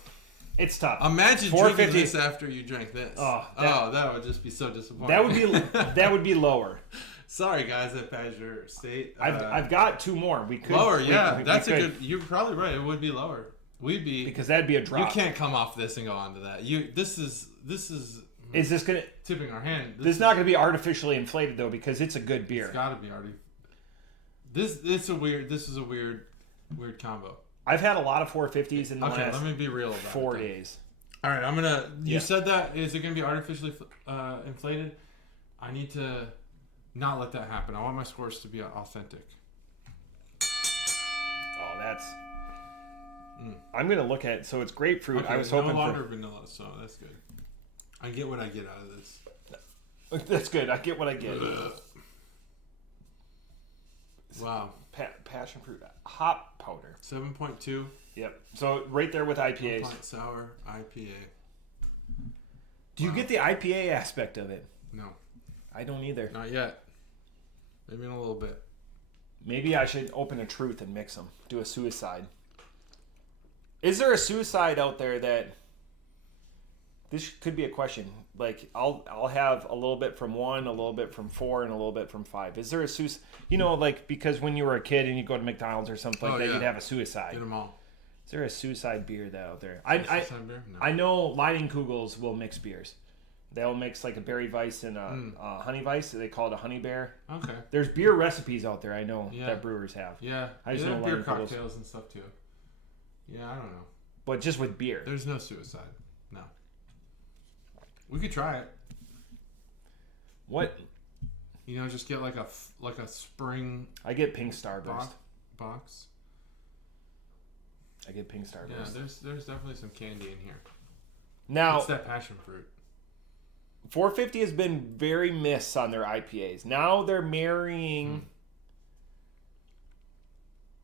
It's tough. Imagine drinking this after you drank this. That would just be so disappointing. That would be lower. Sorry, guys at Badger State. I've got 2 more. We could lower, yeah. That's a good... You're probably right. It would be lower. We'd be... Because that'd be a drop. You can't come off this and go on to that. This is... Is this going to... Tipping our hand. This is not going to be artificially inflated, though, because it's a good beer. It's got to be artificial. This is a weird combo. I've had a lot of 450s in the last let me be real about 4 days. All right, you said that. Is it going to be artificially inflated? I need to not let that happen. I want my scores to be authentic. that's. I'm gonna look at. So it's grapefruit. Okay, I was hoping no longer vanilla, so that's good. I get what I get out of this. That's good. I get what I get. Wow. Passion fruit hop powder. 7.2. Yep. So right there with IPAs. Sour IPA. Do you get the IPA aspect of it? No. I don't either. Not yet. Maybe in a little bit. Maybe I should open a truth and mix them. Do a suicide. Is there a suicide out there that... This could be a question. Like, I'll have a little bit from 1, a little bit from 4, and a little bit from 5. Is there a suicide? You know, like, because when you were a kid and you go to McDonald's or something like that, you'd have a suicide. Get them all. Is there a suicide beer that out there? Beer? No. I know Leinenkugels will mix beers. They'll mix like a berry Weiss and a honey Weiss. They call it a honey bear. Okay. There's beer recipes out there I know that brewers have. Yeah. I just know beer cocktails and stuff too. Yeah, I don't know. But just with beer. There's no suicide. No. We could try it. What? You know, just get like a spring. I get pink Starburst. Box. I get pink Starburst. Yeah, there's definitely some candy in here. Now, it's that passion fruit. 450 has been very miss on their IPAs. Now they're marrying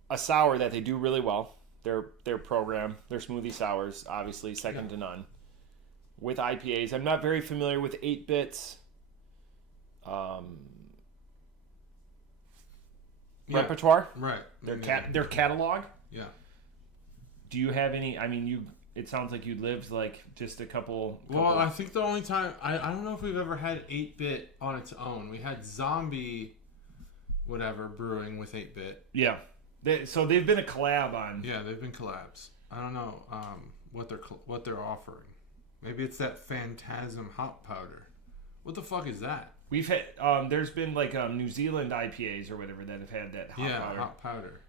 a sour that they do really well. Their program, their smoothie sours, obviously second to none. With IPAs, I'm not very familiar with 8-bits. Repertoire, right? Their catalog. Yeah. Do you have any? I mean, It sounds like you lived like just a couple. Well, I think the only time I don't know if we've ever had 8-bit on its own. We had Zombie, whatever Brewing with 8-bit. Yeah, so they've been a collab on. Yeah, they've been collabs. I don't know what they're offering. Maybe it's that Phantasm hop powder. What the fuck is that? We've had there's been like New Zealand IPAs or whatever that have had that hop powder. Yeah, hop powder.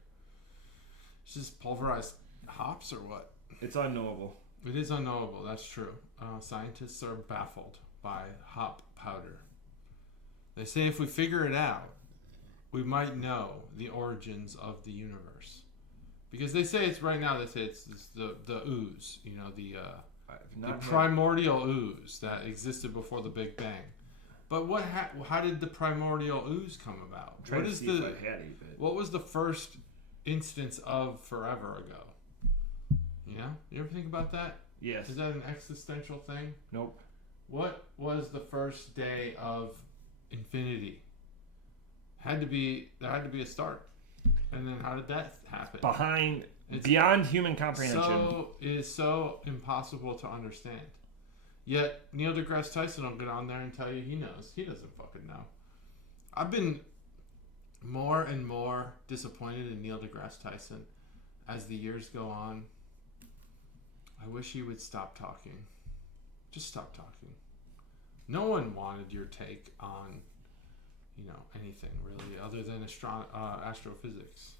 It's just pulverized hops or what? It's unknowable. It is unknowable. That's true. Scientists are baffled by hop powder. They say if we figure it out, we might know the origins of the universe. Because they say it's right now. They say it's the ooze. You know, the primordial ooze that existed before the Big Bang. But how did the primordial ooze come about? What was the first instance of forever ago? Yeah, you ever think about that? Yes. Is that an existential thing? Nope. What was the first day of infinity? There had to be a start. And then how did that happen? Beyond human comprehension. It is so impossible to understand. Yet Neil deGrasse Tyson will get on there and tell you he knows. He doesn't fucking know. I've been more and more disappointed in Neil deGrasse Tyson as the years go on. I wish he would stop talking. Just stop talking. No one wanted your take on, anything really other than astrophysics.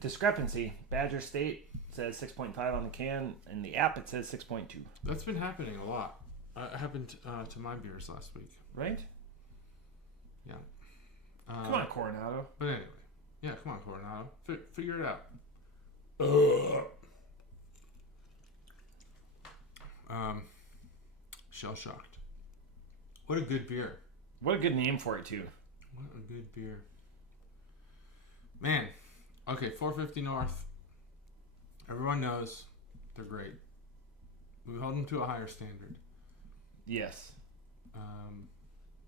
Discrepancy. Badger State says 6.5 on the can, and the app it says 6.2. That's been happening a lot. It happened to my beers last week. Right? Yeah. Come on, Coronado. But anyway, yeah, come on, Coronado. Figure it out. Shellshocked. What a good beer. What a good name for it, too. What a good beer. Man. Okay, 450 North. Everyone knows they're great. We hold them to a higher standard. Yes.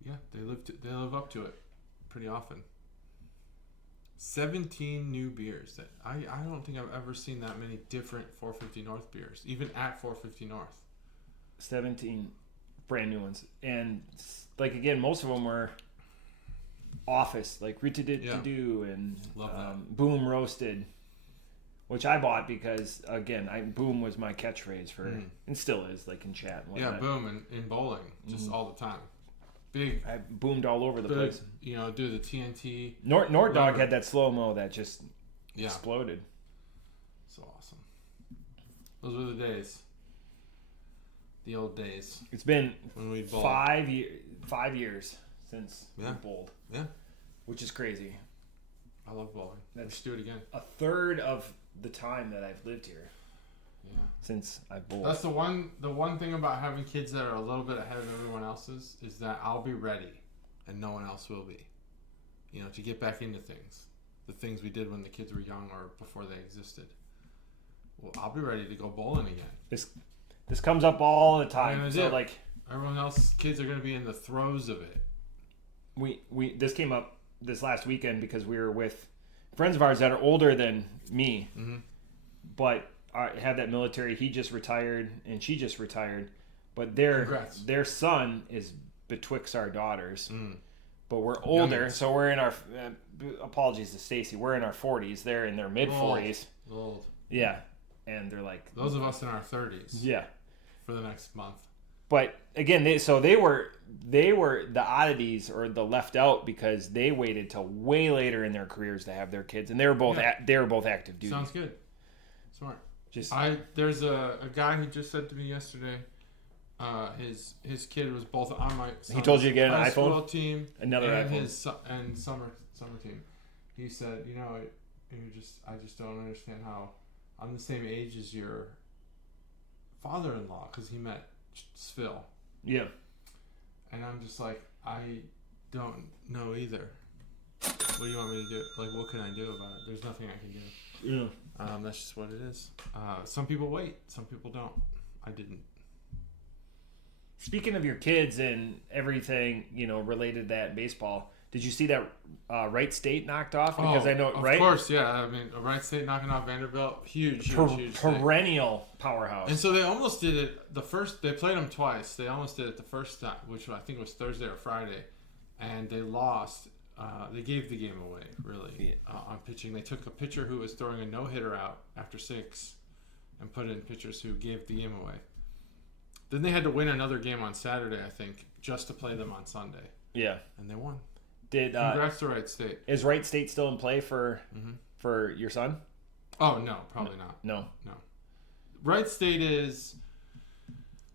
Yeah, they live up to it pretty often. 17 new beers. That I don't think I've ever seen that many different 450 North beers, even at 450 North. 17 brand new ones. And, again, most of them were Office, like Rita Did To Do and Boom Roasted, which I bought because, again, Boom was my catchphrase for, and still is, in chat and whatnot. Yeah, Boom in bowling, just all the time. Big. I boomed all over the place. Do the TNT. Nort Dog had that slow-mo that just exploded. So awesome. Those were the days. The old days. It's been when we 5 years since we bowled. Yeah. Which is crazy. I love bowling. Let's do it again. A third of the time that I've lived here. Yeah. Since I bowled. That's the one thing about having kids that are a little bit ahead of everyone else's is that I'll be ready and no one else will be. You know, to get back into things. The things we did when the kids were young or before they existed. Well, I'll be ready to go bowling again. This comes up all the time. So like everyone else, kids are going to be in the throes of it. This came up this last weekend because we were with friends of ours that are older than me, but had that military. He just retired and she just retired, but their son is betwixt our daughters. But we're older, so we're in our apologies to Stacy. We're in our 40s. They're in their mid 40s. Old. Yeah, and they're like those of us in our 30s. Yeah, for the next month. But again, they were the oddities or the left out because they waited till way later in their careers to have their kids, and they were both active duty. Sounds good. Smart. There's a guy who just said to me yesterday. His kid was both on my he told you to get an high school iPhone team another and iPhone and summer team. He said, I just don't understand how I'm the same age as your father-in-law because he met Svil. Yeah. And I'm just like, I don't know either. What do you want me to do? Like, what can I do about it? There's nothing I can do. Yeah. That's just what it is. Some people wait. Some people don't. I didn't. Speaking of your kids and everything, related to that in baseball, did you see that Wright State knocked off? Because I know, right? Of course, yeah. I mean, Wright State knocking off Vanderbilt, huge perennial powerhouse. And so they almost did it they played them twice. They almost did it the first time, which I think was Thursday or Friday, and they lost. They gave the game away, really, on pitching. They took a pitcher who was throwing a no-hitter out after 6 and put in pitchers who gave the game away. Then they had to win another game on Saturday, I think, just to play them on Sunday. Yeah. And they won. Congrats to Wright State. Is Wright State still in play for your son? Oh, no, probably not. No. Wright State is,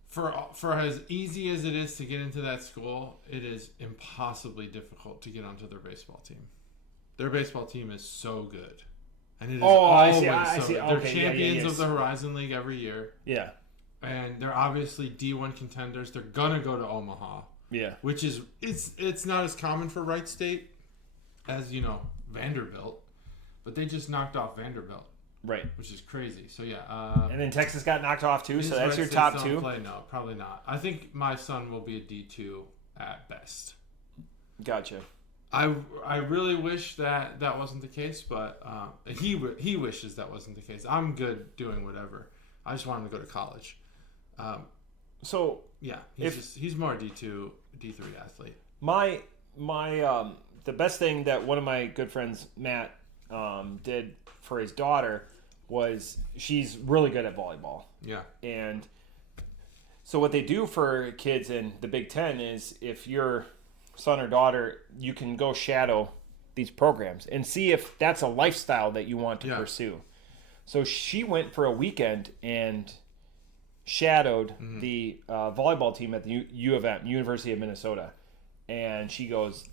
for as easy as it is to get into that school, it is impossibly difficult to get onto their baseball team. Their baseball team is so good. And it is I see. Good. They're champions of the Horizon League every year. Yeah. And they're obviously D1 contenders. They're gonna go to Omaha. Yeah. Which is it's not as common for Wright State as Vanderbilt, but they just knocked off Vanderbilt. Right. Which is crazy. So yeah. And then Texas got knocked off too. So that's your top two. No, probably not. I think my son will be a D2 at best. Gotcha. I really wish that wasn't the case, but he wishes that wasn't the case. I'm good doing whatever. I just want him to go to college. So yeah, he's more a D2, D3 athlete. My the best thing that one of my good friends Matt did for his daughter was she's really good at volleyball. Yeah. And so what they do for kids in the Big Ten is if your son or daughter, you can go shadow these programs and see if that's a lifestyle that you want to pursue. So she went for a weekend and shadowed the volleyball team at the U of M, University of Minnesota. And she goes,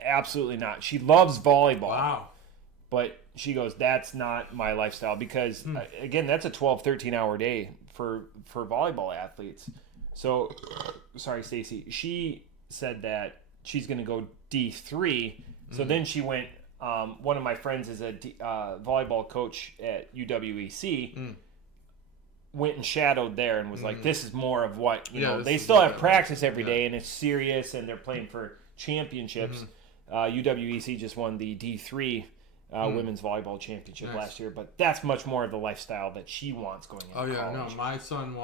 absolutely not. She loves volleyball. Wow. But she goes, that's not my lifestyle because, again, that's a 12, 13-hour day for volleyball athletes. So, sorry, Stacy. She said that she's going to go D3. So then she went, one of my friends is a volleyball coach at UWEC, went and shadowed there and was like, this is more of what, they still have practice every day and it's serious and they're playing for championships. UWEC just won the D3 women's volleyball championship last year, but that's much more of the lifestyle that she wants going into college. No, my son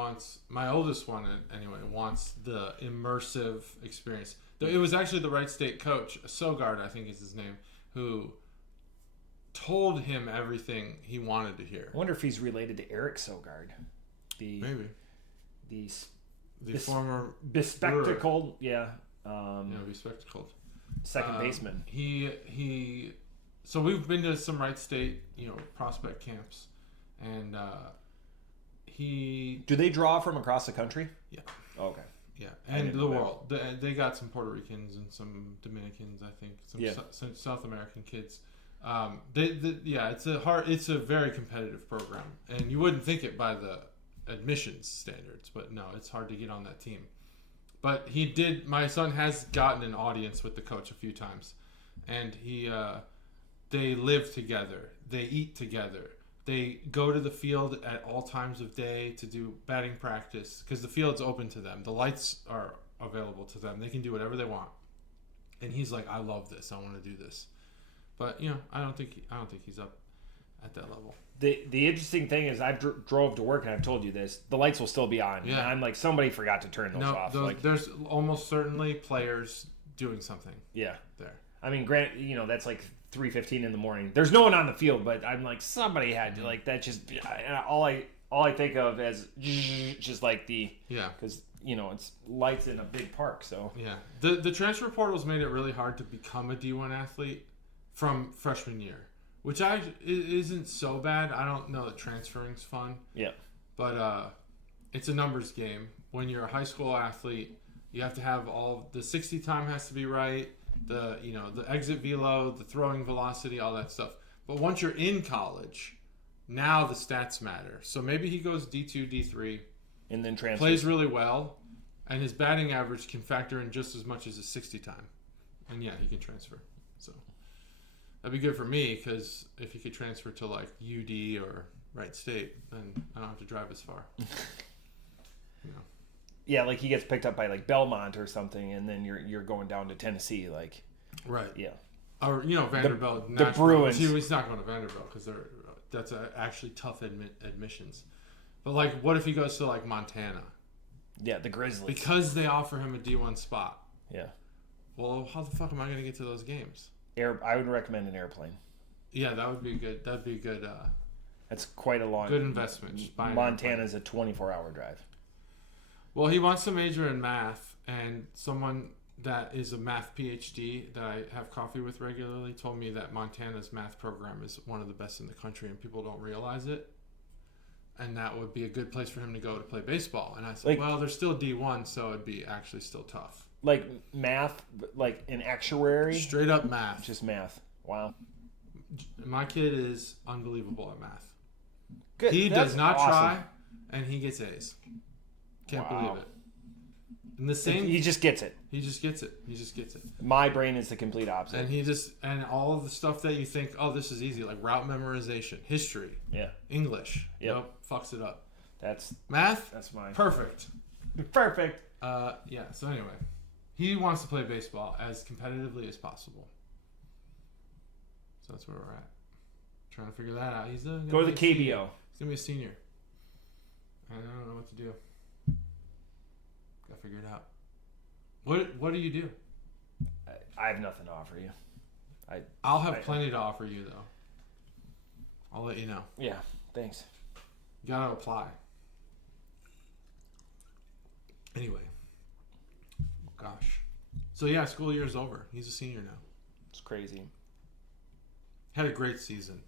my oldest one anyway, wants the immersive experience. It was actually the Wright State coach, Sogard, I think is his name, who told him everything he wanted to hear. I wonder if he's related to Eric Sogard. Maybe. The former bespectacled, bespectacled. Second baseman. So we've been to some Wright State, prospect camps, and Do they draw from across the country? Yeah. Oh, okay. Yeah, and the world. They got some Puerto Ricans and some Dominicans, I think, some South American kids. It's a very competitive program, and you wouldn't think it by the admissions standards, but no, it's hard to get on that team. But my son has gotten an audience with the coach a few times, and they live together, they eat together, they go to the field at all times of day to do batting practice because the field's open to them, the lights are available to them, they can do whatever they want. And he's like, I love this, I want to do this. But I don't think he's up at that level. The interesting thing is, I've drove to work and I've told you this. The lights will still be on. Yeah. And I'm like, somebody forgot to turn those off. There's almost certainly players doing something. Yeah. There. I mean, that's like 3:15 in the morning. There's no one on the field, but I'm like, somebody had to that. Just all I think of as just like because it's lights in a big park. So yeah, the transfer portal's made it really hard to become a D1 athlete from freshman year. Which isn't so bad. I don't know that transferring's fun. Yeah. But it's a numbers game. When you're a high school athlete, you have to have the 60 time has to be right, the exit velo, the throwing velocity, all that stuff. But once you're in college, now the stats matter. So maybe he goes D2, D3, and then transfers. Plays really well, and his batting average can factor in just as much as his 60 time. And yeah, he can transfer. So that'd be good for me, because if he could transfer to like UD or Wright State, then I don't have to drive as far. Yeah, like he gets picked up by like Belmont or something, and then you're going down to Tennessee, like. Right. Yeah. Or Vanderbilt. The Bruins. He's not going to Vanderbilt because that's actually tough admissions. But like, what if he goes to like Montana? Yeah, the Grizzlies. Because they offer him a D1 spot. Yeah. Well, how the fuck am I going to get to those games? I would recommend an airplane. Yeah, that would be good. That'd be good. That's quite a long. Good investment. Montana's a 24-hour drive. Well, he wants to major in math, and someone that is a math PhD that I have coffee with regularly told me that Montana's math program is one of the best in the country, and people don't realize it. And that would be a good place for him to go to play baseball. And I said, well, they're still D1, so it'd be actually still tough. Like math, like an actuary? Straight up math. Just math. Wow. My kid is unbelievable at math. Good. He does not try, and he gets A's. Can't believe it. And the same. He just gets it. He just gets it. My brain is the complete opposite. And all of the stuff that you think, oh, this is easy, like route memorization, history, English, nope, fucks it up. That's math. That's mine. Perfect. Yeah. So anyway, he wants to play baseball as competitively as possible. So that's where we're at. Trying to figure that out. He's go to the KBO. He's gonna be a senior. I don't know what to do. Gotta figure it out. What do you do? I have nothing to offer you. I'll have plenty to offer you, though. I'll let you know. Yeah, thanks. You gotta apply. Anyway. Gosh. So yeah, school year's over. He's a senior now. It's crazy. Had a great season.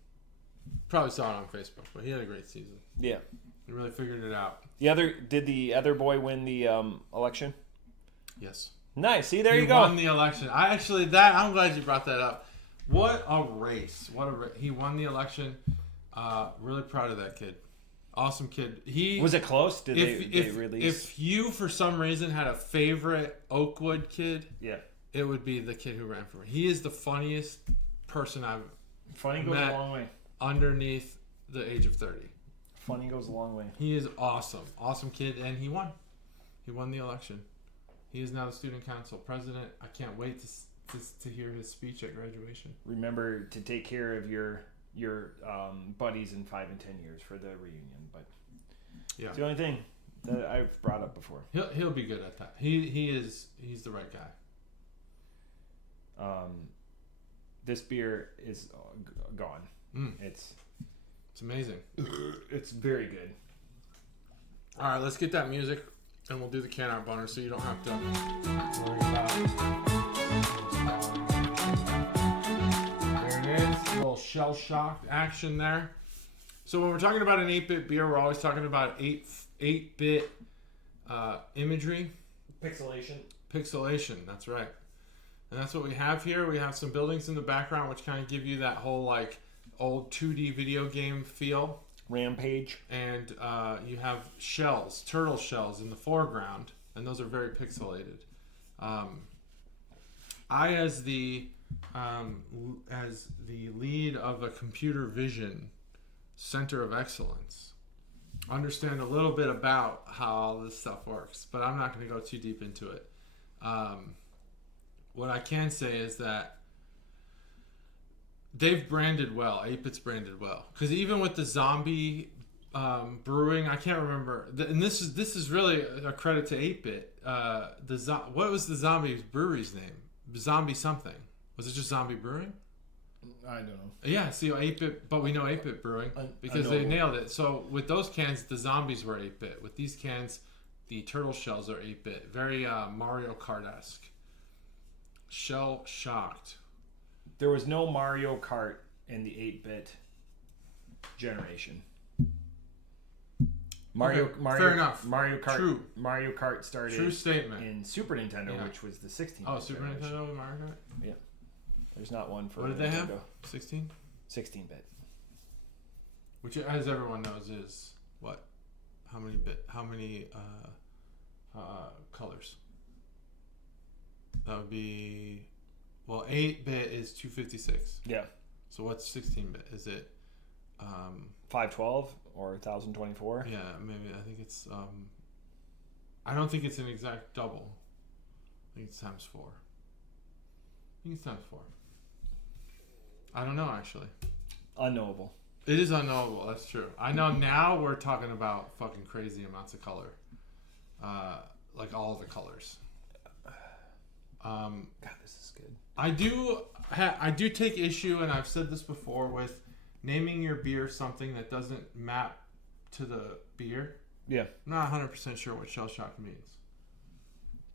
Probably saw it on Facebook, but he had a great season. Yeah. He really figured it out. Did the other boy win the election? Yes. Nice. See, there you go. He won the election. I'm glad you brought that up. What a race. He won the election. Really proud of that kid. Awesome kid. Was it close? Did they release? If you, for some reason, had a favorite Oakwood kid, it would be the kid who ran for it. He is the funniest person I've Funny goes met a long way. Underneath the age of 30. Funny goes a long way. He is awesome. Awesome kid, and he won. He won the election. He is now the student council president. I can't wait to hear his speech at graduation. Remember to take care of your buddies in 5 and 10 years for the reunion. But it's the only thing that I've brought up before. He'll be good at that. He's the right guy. This beer is gone. It's amazing. It's very good. All right, let's get that music, and we'll do the can art bunner so you don't have to worry about it. There it is. A little Shellshocked action there. So when we're talking about an 8-bit beer, we're always talking about 8-bit imagery. Pixelation. Pixelation, that's right. And that's what we have here. We have some buildings in the background which kind of give you that whole like old 2D video game feel. Rampage. And you have shells, turtle shells in the foreground, and those are very pixelated. I, as the lead of a computer vision center of excellence, understand a little bit about how all this stuff works, but I'm not going to go too deep into it. What I can say is that they've branded well. 8-Bit's branded well, because even with the zombie brewing, I can't remember, and this is really a credit to 8-Bit. What was the zombie brewery's name? Zombie something. Was it just Zombie Brewing? I don't know. Yeah, see, 8-Bit, but we know 8-Bit Brewing because they nailed it. So with those cans, the zombies were 8-Bit. With these cans, the turtle shells are 8-Bit. Very Mario Kart-esque. Shellshocked. There was no Mario Kart in the 8-Bit generation. Fair enough. Mario Kart. True. Mario Kart started. True statement. In Super Nintendo, which was the 16. Oh, Super Nintendo with Mario Kart. Yeah. There's not one for. What did they have? 16. 16-bit. Which, as everyone knows, is what? How many bit? How many colors? That would be. Well, 8-bit is 256. Yeah. So what's 16-bit? Is it 512 or 1024? Yeah, maybe. I think it's I don't think it's an exact double. I think it's times 4. I think it's times 4. I don't know, actually. Unknowable. It is unknowable. That's true. I know now we're talking about fucking crazy amounts of color. Like all the colors. God, this is good. I do take issue, and I've said this before, with naming your beer something that doesn't map to the beer. Yeah. I'm not 100% sure what Shellshocked means.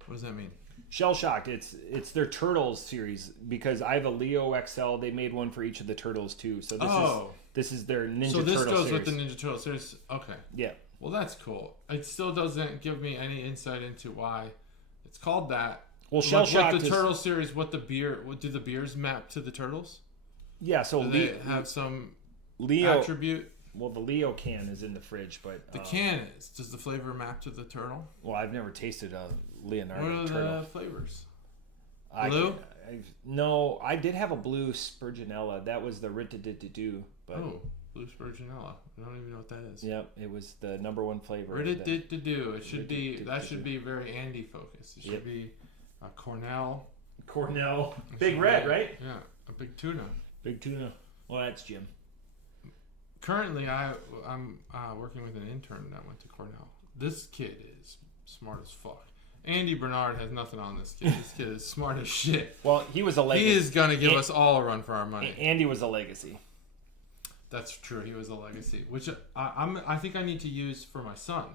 What does that mean? Shellshocked. It's their Turtles series, because I have a Leo XL. They made one for each of the Turtles too. So this is their Ninja Turtle series. So this goes with the Ninja Turtle series. Okay. Yeah. Well, that's cool. It still doesn't give me any insight into why it's called that. Well, Shellshocked with the Turtle series, what do the beers map to the turtles? Yeah. So do they have some Leo attribute? Well, the Leo can is in the fridge, but the can is. Does the flavor map to the turtle? Well, I've never tasted a Leonardo turtle. What are the flavors? Blue? No, I did have a blue Spurgeonella. That was the Ritadididoo. Blue Spurgeonella. I don't even know what that is. Yep, it was the number one flavor. Ritadididoo. It should be. That should be very Andy focused. It should be Cornell. Big Red, right? Yeah, a big tuna. Big tuna. Well, that's Jim. Currently, I'm working with an intern that went to Cornell. This kid is smart as fuck. Andy Bernard has nothing on this kid. This kid is smart as shit. Well, he was a legacy. He is going to give us all a run for our money. Andy was a legacy. That's true. He was a legacy, which I think I need to use for my son.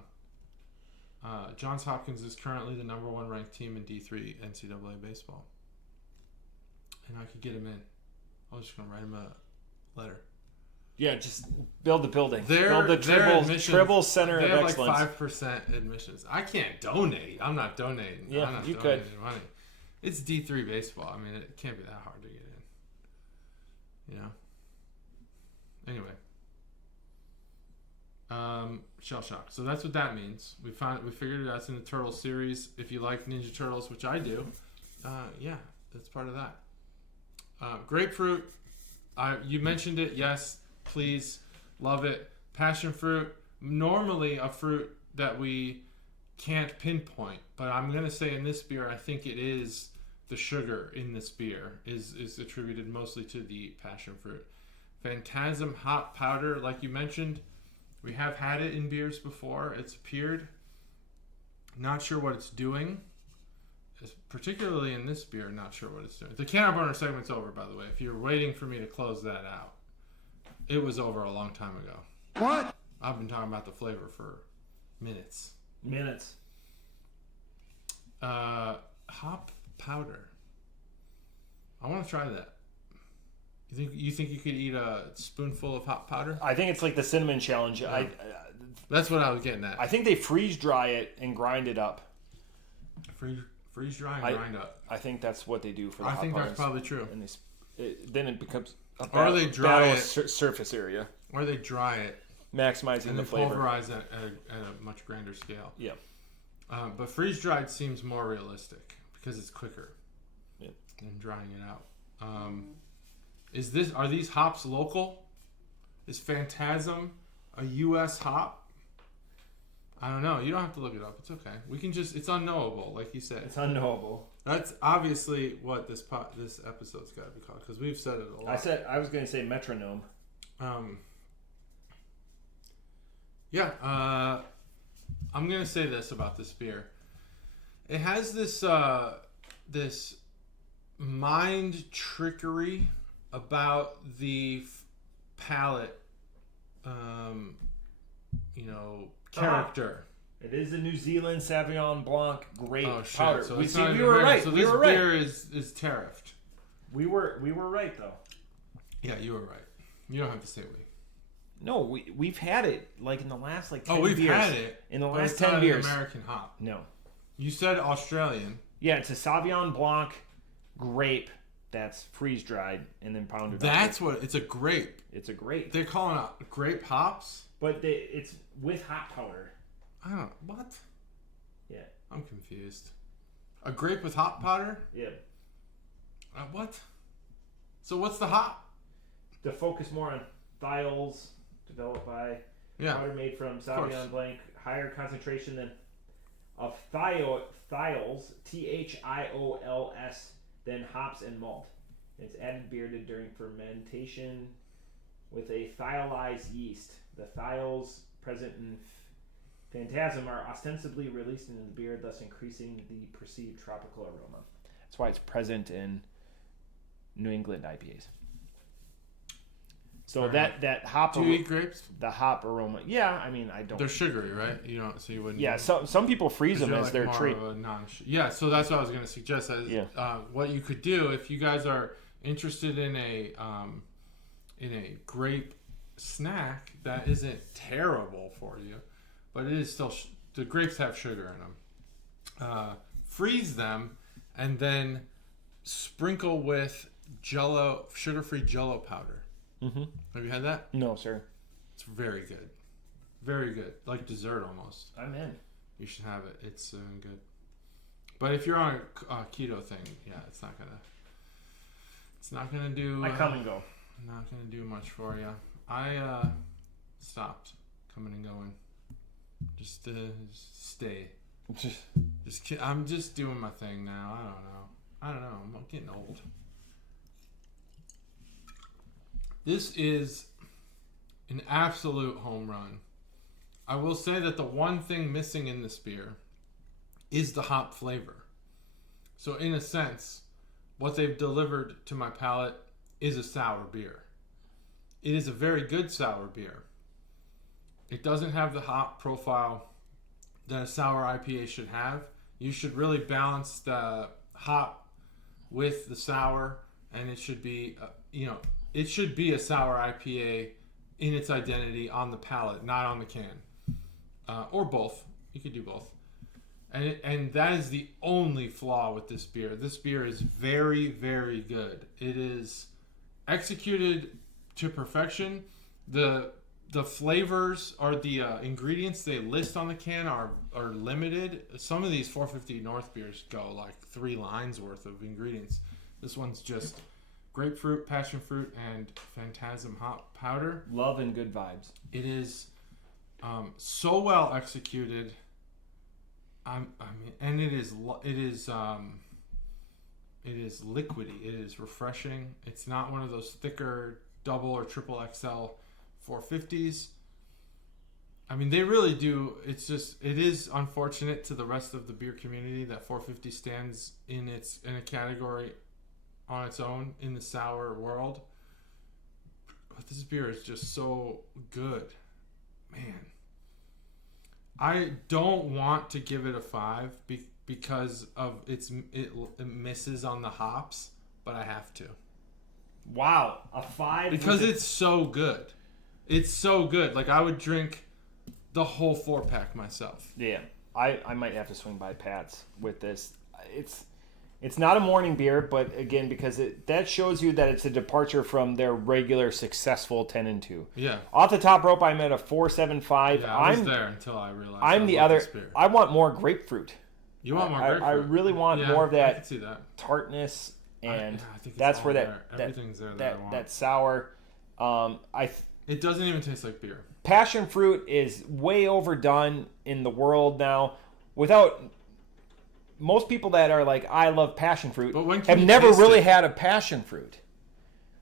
Johns Hopkins is currently the number 1 ranked team in D3 NCAA baseball. And I could get him in. I was just going to write him a letter. Yeah, just build the building. Build the Tribble Center of Excellence. They have like 5% admissions. I can't donate. I'm not donating. Yeah, I'm not donating money. It's D3 baseball. I mean, it can't be that hard to get in. You know? Anyway. Shellshocked. So that's what that means. We figured it out. It's in the Turtle series. If you like Ninja Turtles, which I do, yeah, that's part of that. Grapefruit. You mentioned it. Yes, please. Love it. Passion fruit. Normally a fruit that we can't pinpoint, but I'm going to say in this beer, I think it is the sugar in this beer is attributed mostly to the passion fruit. Phantasm hop powder, like you mentioned, we have had it in beers before. It's appeared. Not sure what it's doing. Particularly in this beer, not sure what it's doing. The can burner segment's over, by the way. If you're waiting for me to close that out, it was over a long time ago. What? I've been talking about the flavor for minutes. Hop powder. I want to try that. You think you could eat a spoonful of hop powder? I think it's like the cinnamon challenge. Yeah. That's what I was getting at. I think they freeze dry it and grind it up. Freeze dry and grind up. I think that's what they do for the I hop think butters. that's probably true. And then it becomes a or they dry it, surface area. Or they dry it. Maximizing and the flavor. And pulverize it at a much grander scale. Yeah. But freeze dried seems more realistic because it's quicker than drying it out. Are these hops local? Is Phantasm a U.S. hop? I don't know. You don't have to look it up. It's okay. We can it's unknowable, like you said. It's unknowable. That's obviously what this episode's got to be called, because we've said it a lot. I was going to say Metronome. Yeah. I'm going to say this about this beer. It has this mind trickery about the palate, character. It is a New Zealand Sauvignon Blanc grape powder. So we were right. So we this were right. beer is tariffed. We were right though. Yeah, you were right. You don't have to say we. No, we've had it like in the last 10 beers. We've had it in the last 10 years. An American hop. No. You said Australian. Yeah, it's a Sauvignon Blanc grape that's freeze dried and then pounded. That's what it's a grape. It's a grape. They're calling it grape hops, but it's with hop powder. I don't what. Yeah, I'm confused. A grape with hop powder? Yeah. What? So what's the hop? To focus more on thiols developed by powder made from Sauvignon Blanc, higher concentration of thiols, THIOLS, than hops and malt. It's added bearded during fermentation with a thiolized yeast. The thiols present in Phantasm are ostensibly released into the beer, thus increasing the perceived tropical aroma. That's why it's present in New England IPAs. So that hop. Do you eat grapes? The hop aroma. Yeah, I mean, I don't. They're sugary, right? You don't. So you wouldn't. Yeah. Some people freeze them as their treat. Yeah. So that's what I was going to suggest. What you could do if you guys are interested in a grape snack that isn't terrible for you, but it is still the grapes have sugar in them. Freeze them and then sprinkle with Jello, sugar-free Jello powder. Mm-hmm. Have you had that? No, sir. It's very good. Very good. Like dessert almost. I'm in. You should have it. It's good. But if you're on a keto thing, yeah, it's not gonna do. I come and go. Not gonna do much for you. I stopped coming and going. Just stay. I'm just doing my thing now. I don't know. I'm getting old. This is an absolute home run. I will say that the one thing missing in this beer is the hop flavor. So in a sense, what they've delivered to my palate is a sour beer. It is a very good sour beer. It doesn't have the hop profile that a sour IPA should have. You should really balance the hop with the sour, and it should be, it should be a sour IPA in its identity on the palate, not on the can. Or both. You could do both. And that is the only flaw with this beer. This beer is very, very good. It is executed to perfection. The flavors or the ingredients they list on the can are limited. Some of these 450 North beers go like 3 lines worth of ingredients. This one's just grapefruit, passion fruit, and Phantasm hop powder. Love and good vibes. It is so well executed. And it is liquidy. It is refreshing. It's not one of those thicker double or triple XL 450s. I mean, they really do. It is unfortunate to the rest of the beer community that 450 stands in a category on its own in the sour world. But this beer is just so good. Man. I don't want to give it a 5 because of it misses on the hops, but I have to. Wow, a 5? Because it's so good. It's so good. Like, I would drink the whole 4-pack myself. Yeah, I might have to swing by Pat's with this. It's not a morning beer, but again, because that shows you that it's a departure from their regular successful 10 and 2. Yeah. Off the top rope, I'm at a 4.75. Yeah, I was there until I realized. I'm the other. I want more grapefruit. You want more grapefruit? I really want more of that, I can see that tartness, and I think that's where there. Everything's there that I want. That sour. It doesn't even taste like beer. Passion fruit is way overdone in the world now. Without most people that are like, I love passion fruit, have never really had a passion fruit.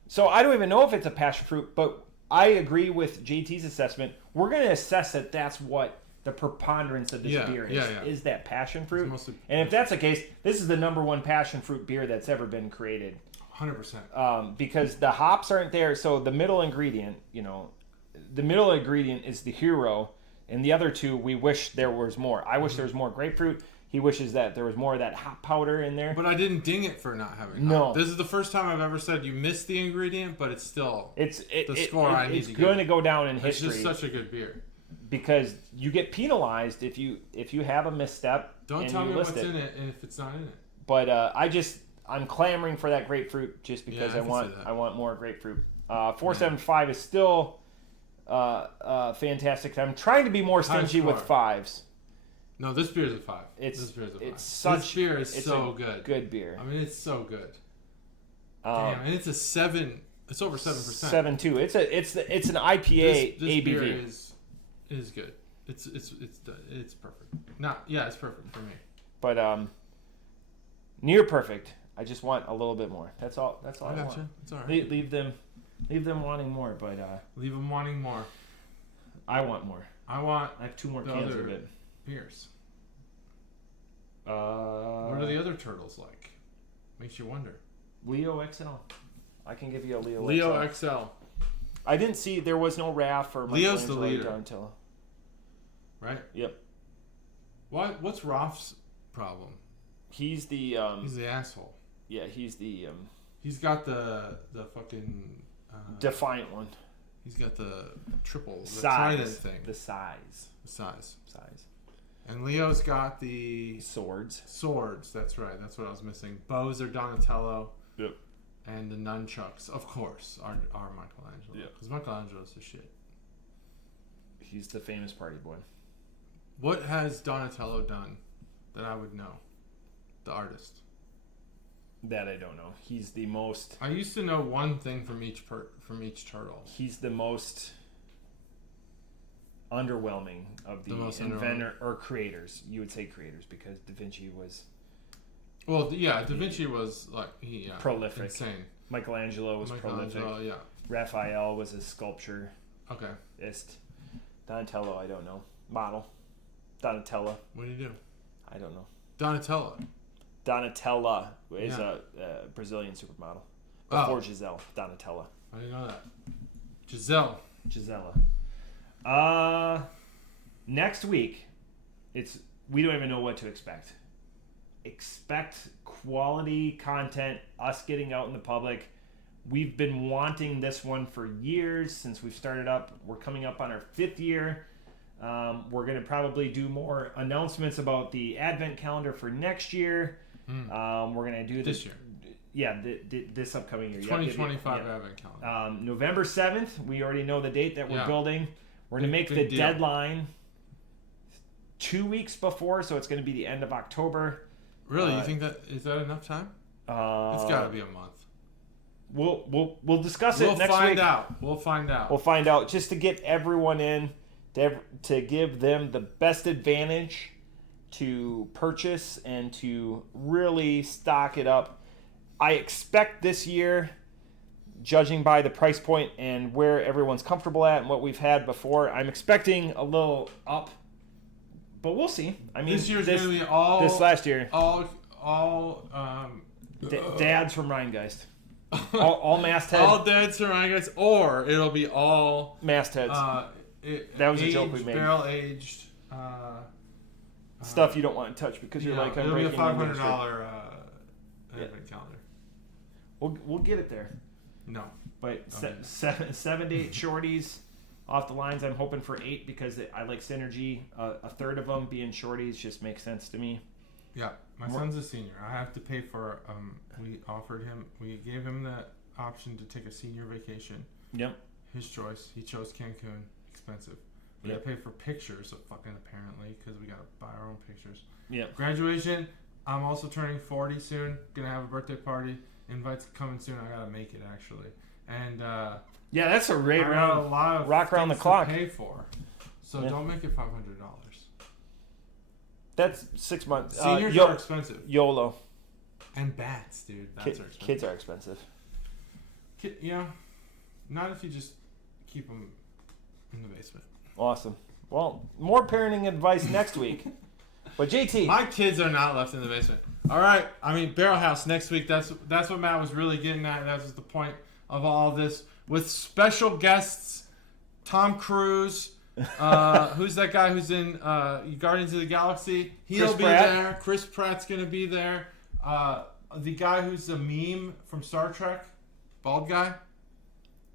So I don't even know if it's a passion fruit, but I agree with JT's assessment. We're going to assess that that's what the preponderance of this beer is. Is that passion fruit? And if that's the case, this is the number one passion fruit beer that's ever been created. 100%. Because the hops aren't there. So the middle ingredient, the middle ingredient is the hero, and the other two, we wish there was more. I wish there was more grapefruit. He wishes that there was more of that hop powder in there. But I didn't ding it for not having hop. This is the first time I've ever said you missed the ingredient, but it's still the score I need to get. It's going to go down in history. It's just such a good beer. Because you get penalized if you have a misstep. Don't tell me what's in it and if it's not in it. But I'm clamoring for that grapefruit just because I want more grapefruit. 4.75 is still fantastic. I'm trying to be more stingy with fives. No, this beer is a 5. This beer is so good. Good beer. I mean, it's so good. Damn, and it's a 7. It's over 7%. 7.2. It's an IPA this ABV. Beer is good. It's perfect. It's perfect for me. But near perfect. I just want a little bit more. That's all I want. You. It's all right. Leave them wanting more, but leave them wanting more. I want more. I have 2 more cans of it. Beers. What are the other turtles like? Makes you wonder. Leo XL. I can give you a Leo XL. I didn't see there was no RAF or Leo's the leader. Donatello. Right? Yep. What's Roth's problem? He's the asshole. Yeah, he's the he's got the fucking defiant one. He's got the triple size thing. The size. And Leo's got the swords. That's right. That's what I was missing. Bows are Donatello. Yep. And the nunchucks, of course, are Michelangelo. Yep. Because Michelangelo's the shit. He's the famous party boy. What has Donatello done that I would know? The artist. That I don't know. He's the most. I used to know one thing from each turtle. He's the most underwhelming of the inventor or creators. You would say creators because Da Vinci was. Well, yeah, Da Vinci was prolific, insane. Michelangelo was prolific. Yeah. Raphael was a sculpture. Okay. Donatello, I don't know. Model. Donatella. What do you do? I don't know. Donatella is a Brazilian supermodel. Before Giselle. Donatella. I didn't know that. Gisella. Next week, we don't even know what to expect. Expect quality content, us getting out in the public. We've been wanting this one for years since we've started up. We're coming up on our 5th year. We're going to probably do more announcements about the Advent calendar for next year. We're going to do this year. Yeah, this upcoming year. 2025 Advent calendar. November 7th, we already know the date that we're building. We're going to make the deadline 2 weeks before, so it's going to be the end of October. Really? You think is that enough time? It's got to be a month. We'll discuss it next week. We'll find out. We'll find out just to get everyone in, to give them the best advantage to purchase and to really stock it up. I expect this year, judging by the price point and where everyone's comfortable at and what we've had before, I'm expecting a little up. But we'll see. I mean, this year's going to be all... This last year. Dads from Rheingeist. all masthead. All dads from Rheingeist, or it'll be all... Mastheads. That was a joke we made. Barrel-aged... stuff you don't want to touch because you're like, I'm breaking... It'll be a $500 Advent calendar. We'll get it there. No. But 7 to 8 shorties off the lines. I'm hoping for 8 because I like synergy. A third of them being shorties just makes sense to me. Yeah. My son's a senior. I have to pay for. We gave him the option to take a senior vacation. Yep. His choice. He chose Cancun. Expensive. We gotta pay for pictures, apparently, because we gotta buy our own pictures. Yep. Graduation. I'm also turning 40 soon. Gonna have a birthday party. Invites coming soon. I gotta make it actually. And yeah, that's a great round. A lot of rock around the clock. To pay for. So don't make it $500. That's 6 months. Seniors are expensive. YOLO. And bats, dude. Bats are expensive. Kids are expensive. Not if you just keep them in the basement. Awesome. Well, more parenting advice next week. But JT, my kids are not left in the basement. All right. Barrel House next week. That's what Matt was really getting at. That was the point of all of this. With special guests, Tom Cruise. Who's that guy who's in Guardians of the Galaxy? He'll be there. Chris Pratt's gonna be there. The guy who's a meme from Star Trek, bald guy.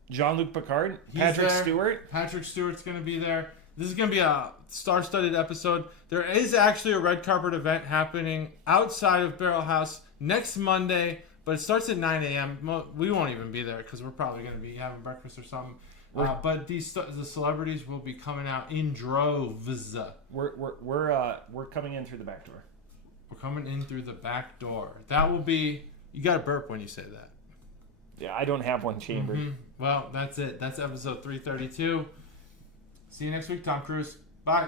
Jean-Luc Picard. Patrick Stewart. Patrick Stewart's gonna be there. This is gonna be a star-studded episode. There is actually a red carpet event happening outside of Barrel House next Monday, but it starts at 9 a.m. We won't even be there because we're probably gonna be having breakfast or something. But the celebrities will be coming out in droves. We're coming in through the back door. We're coming in through the back door. That will be. You got to burp when you say that. Yeah, I don't have one chambered. Mm-hmm. Well, that's it. That's episode 332. See you next week, Tom Cruise. Bye.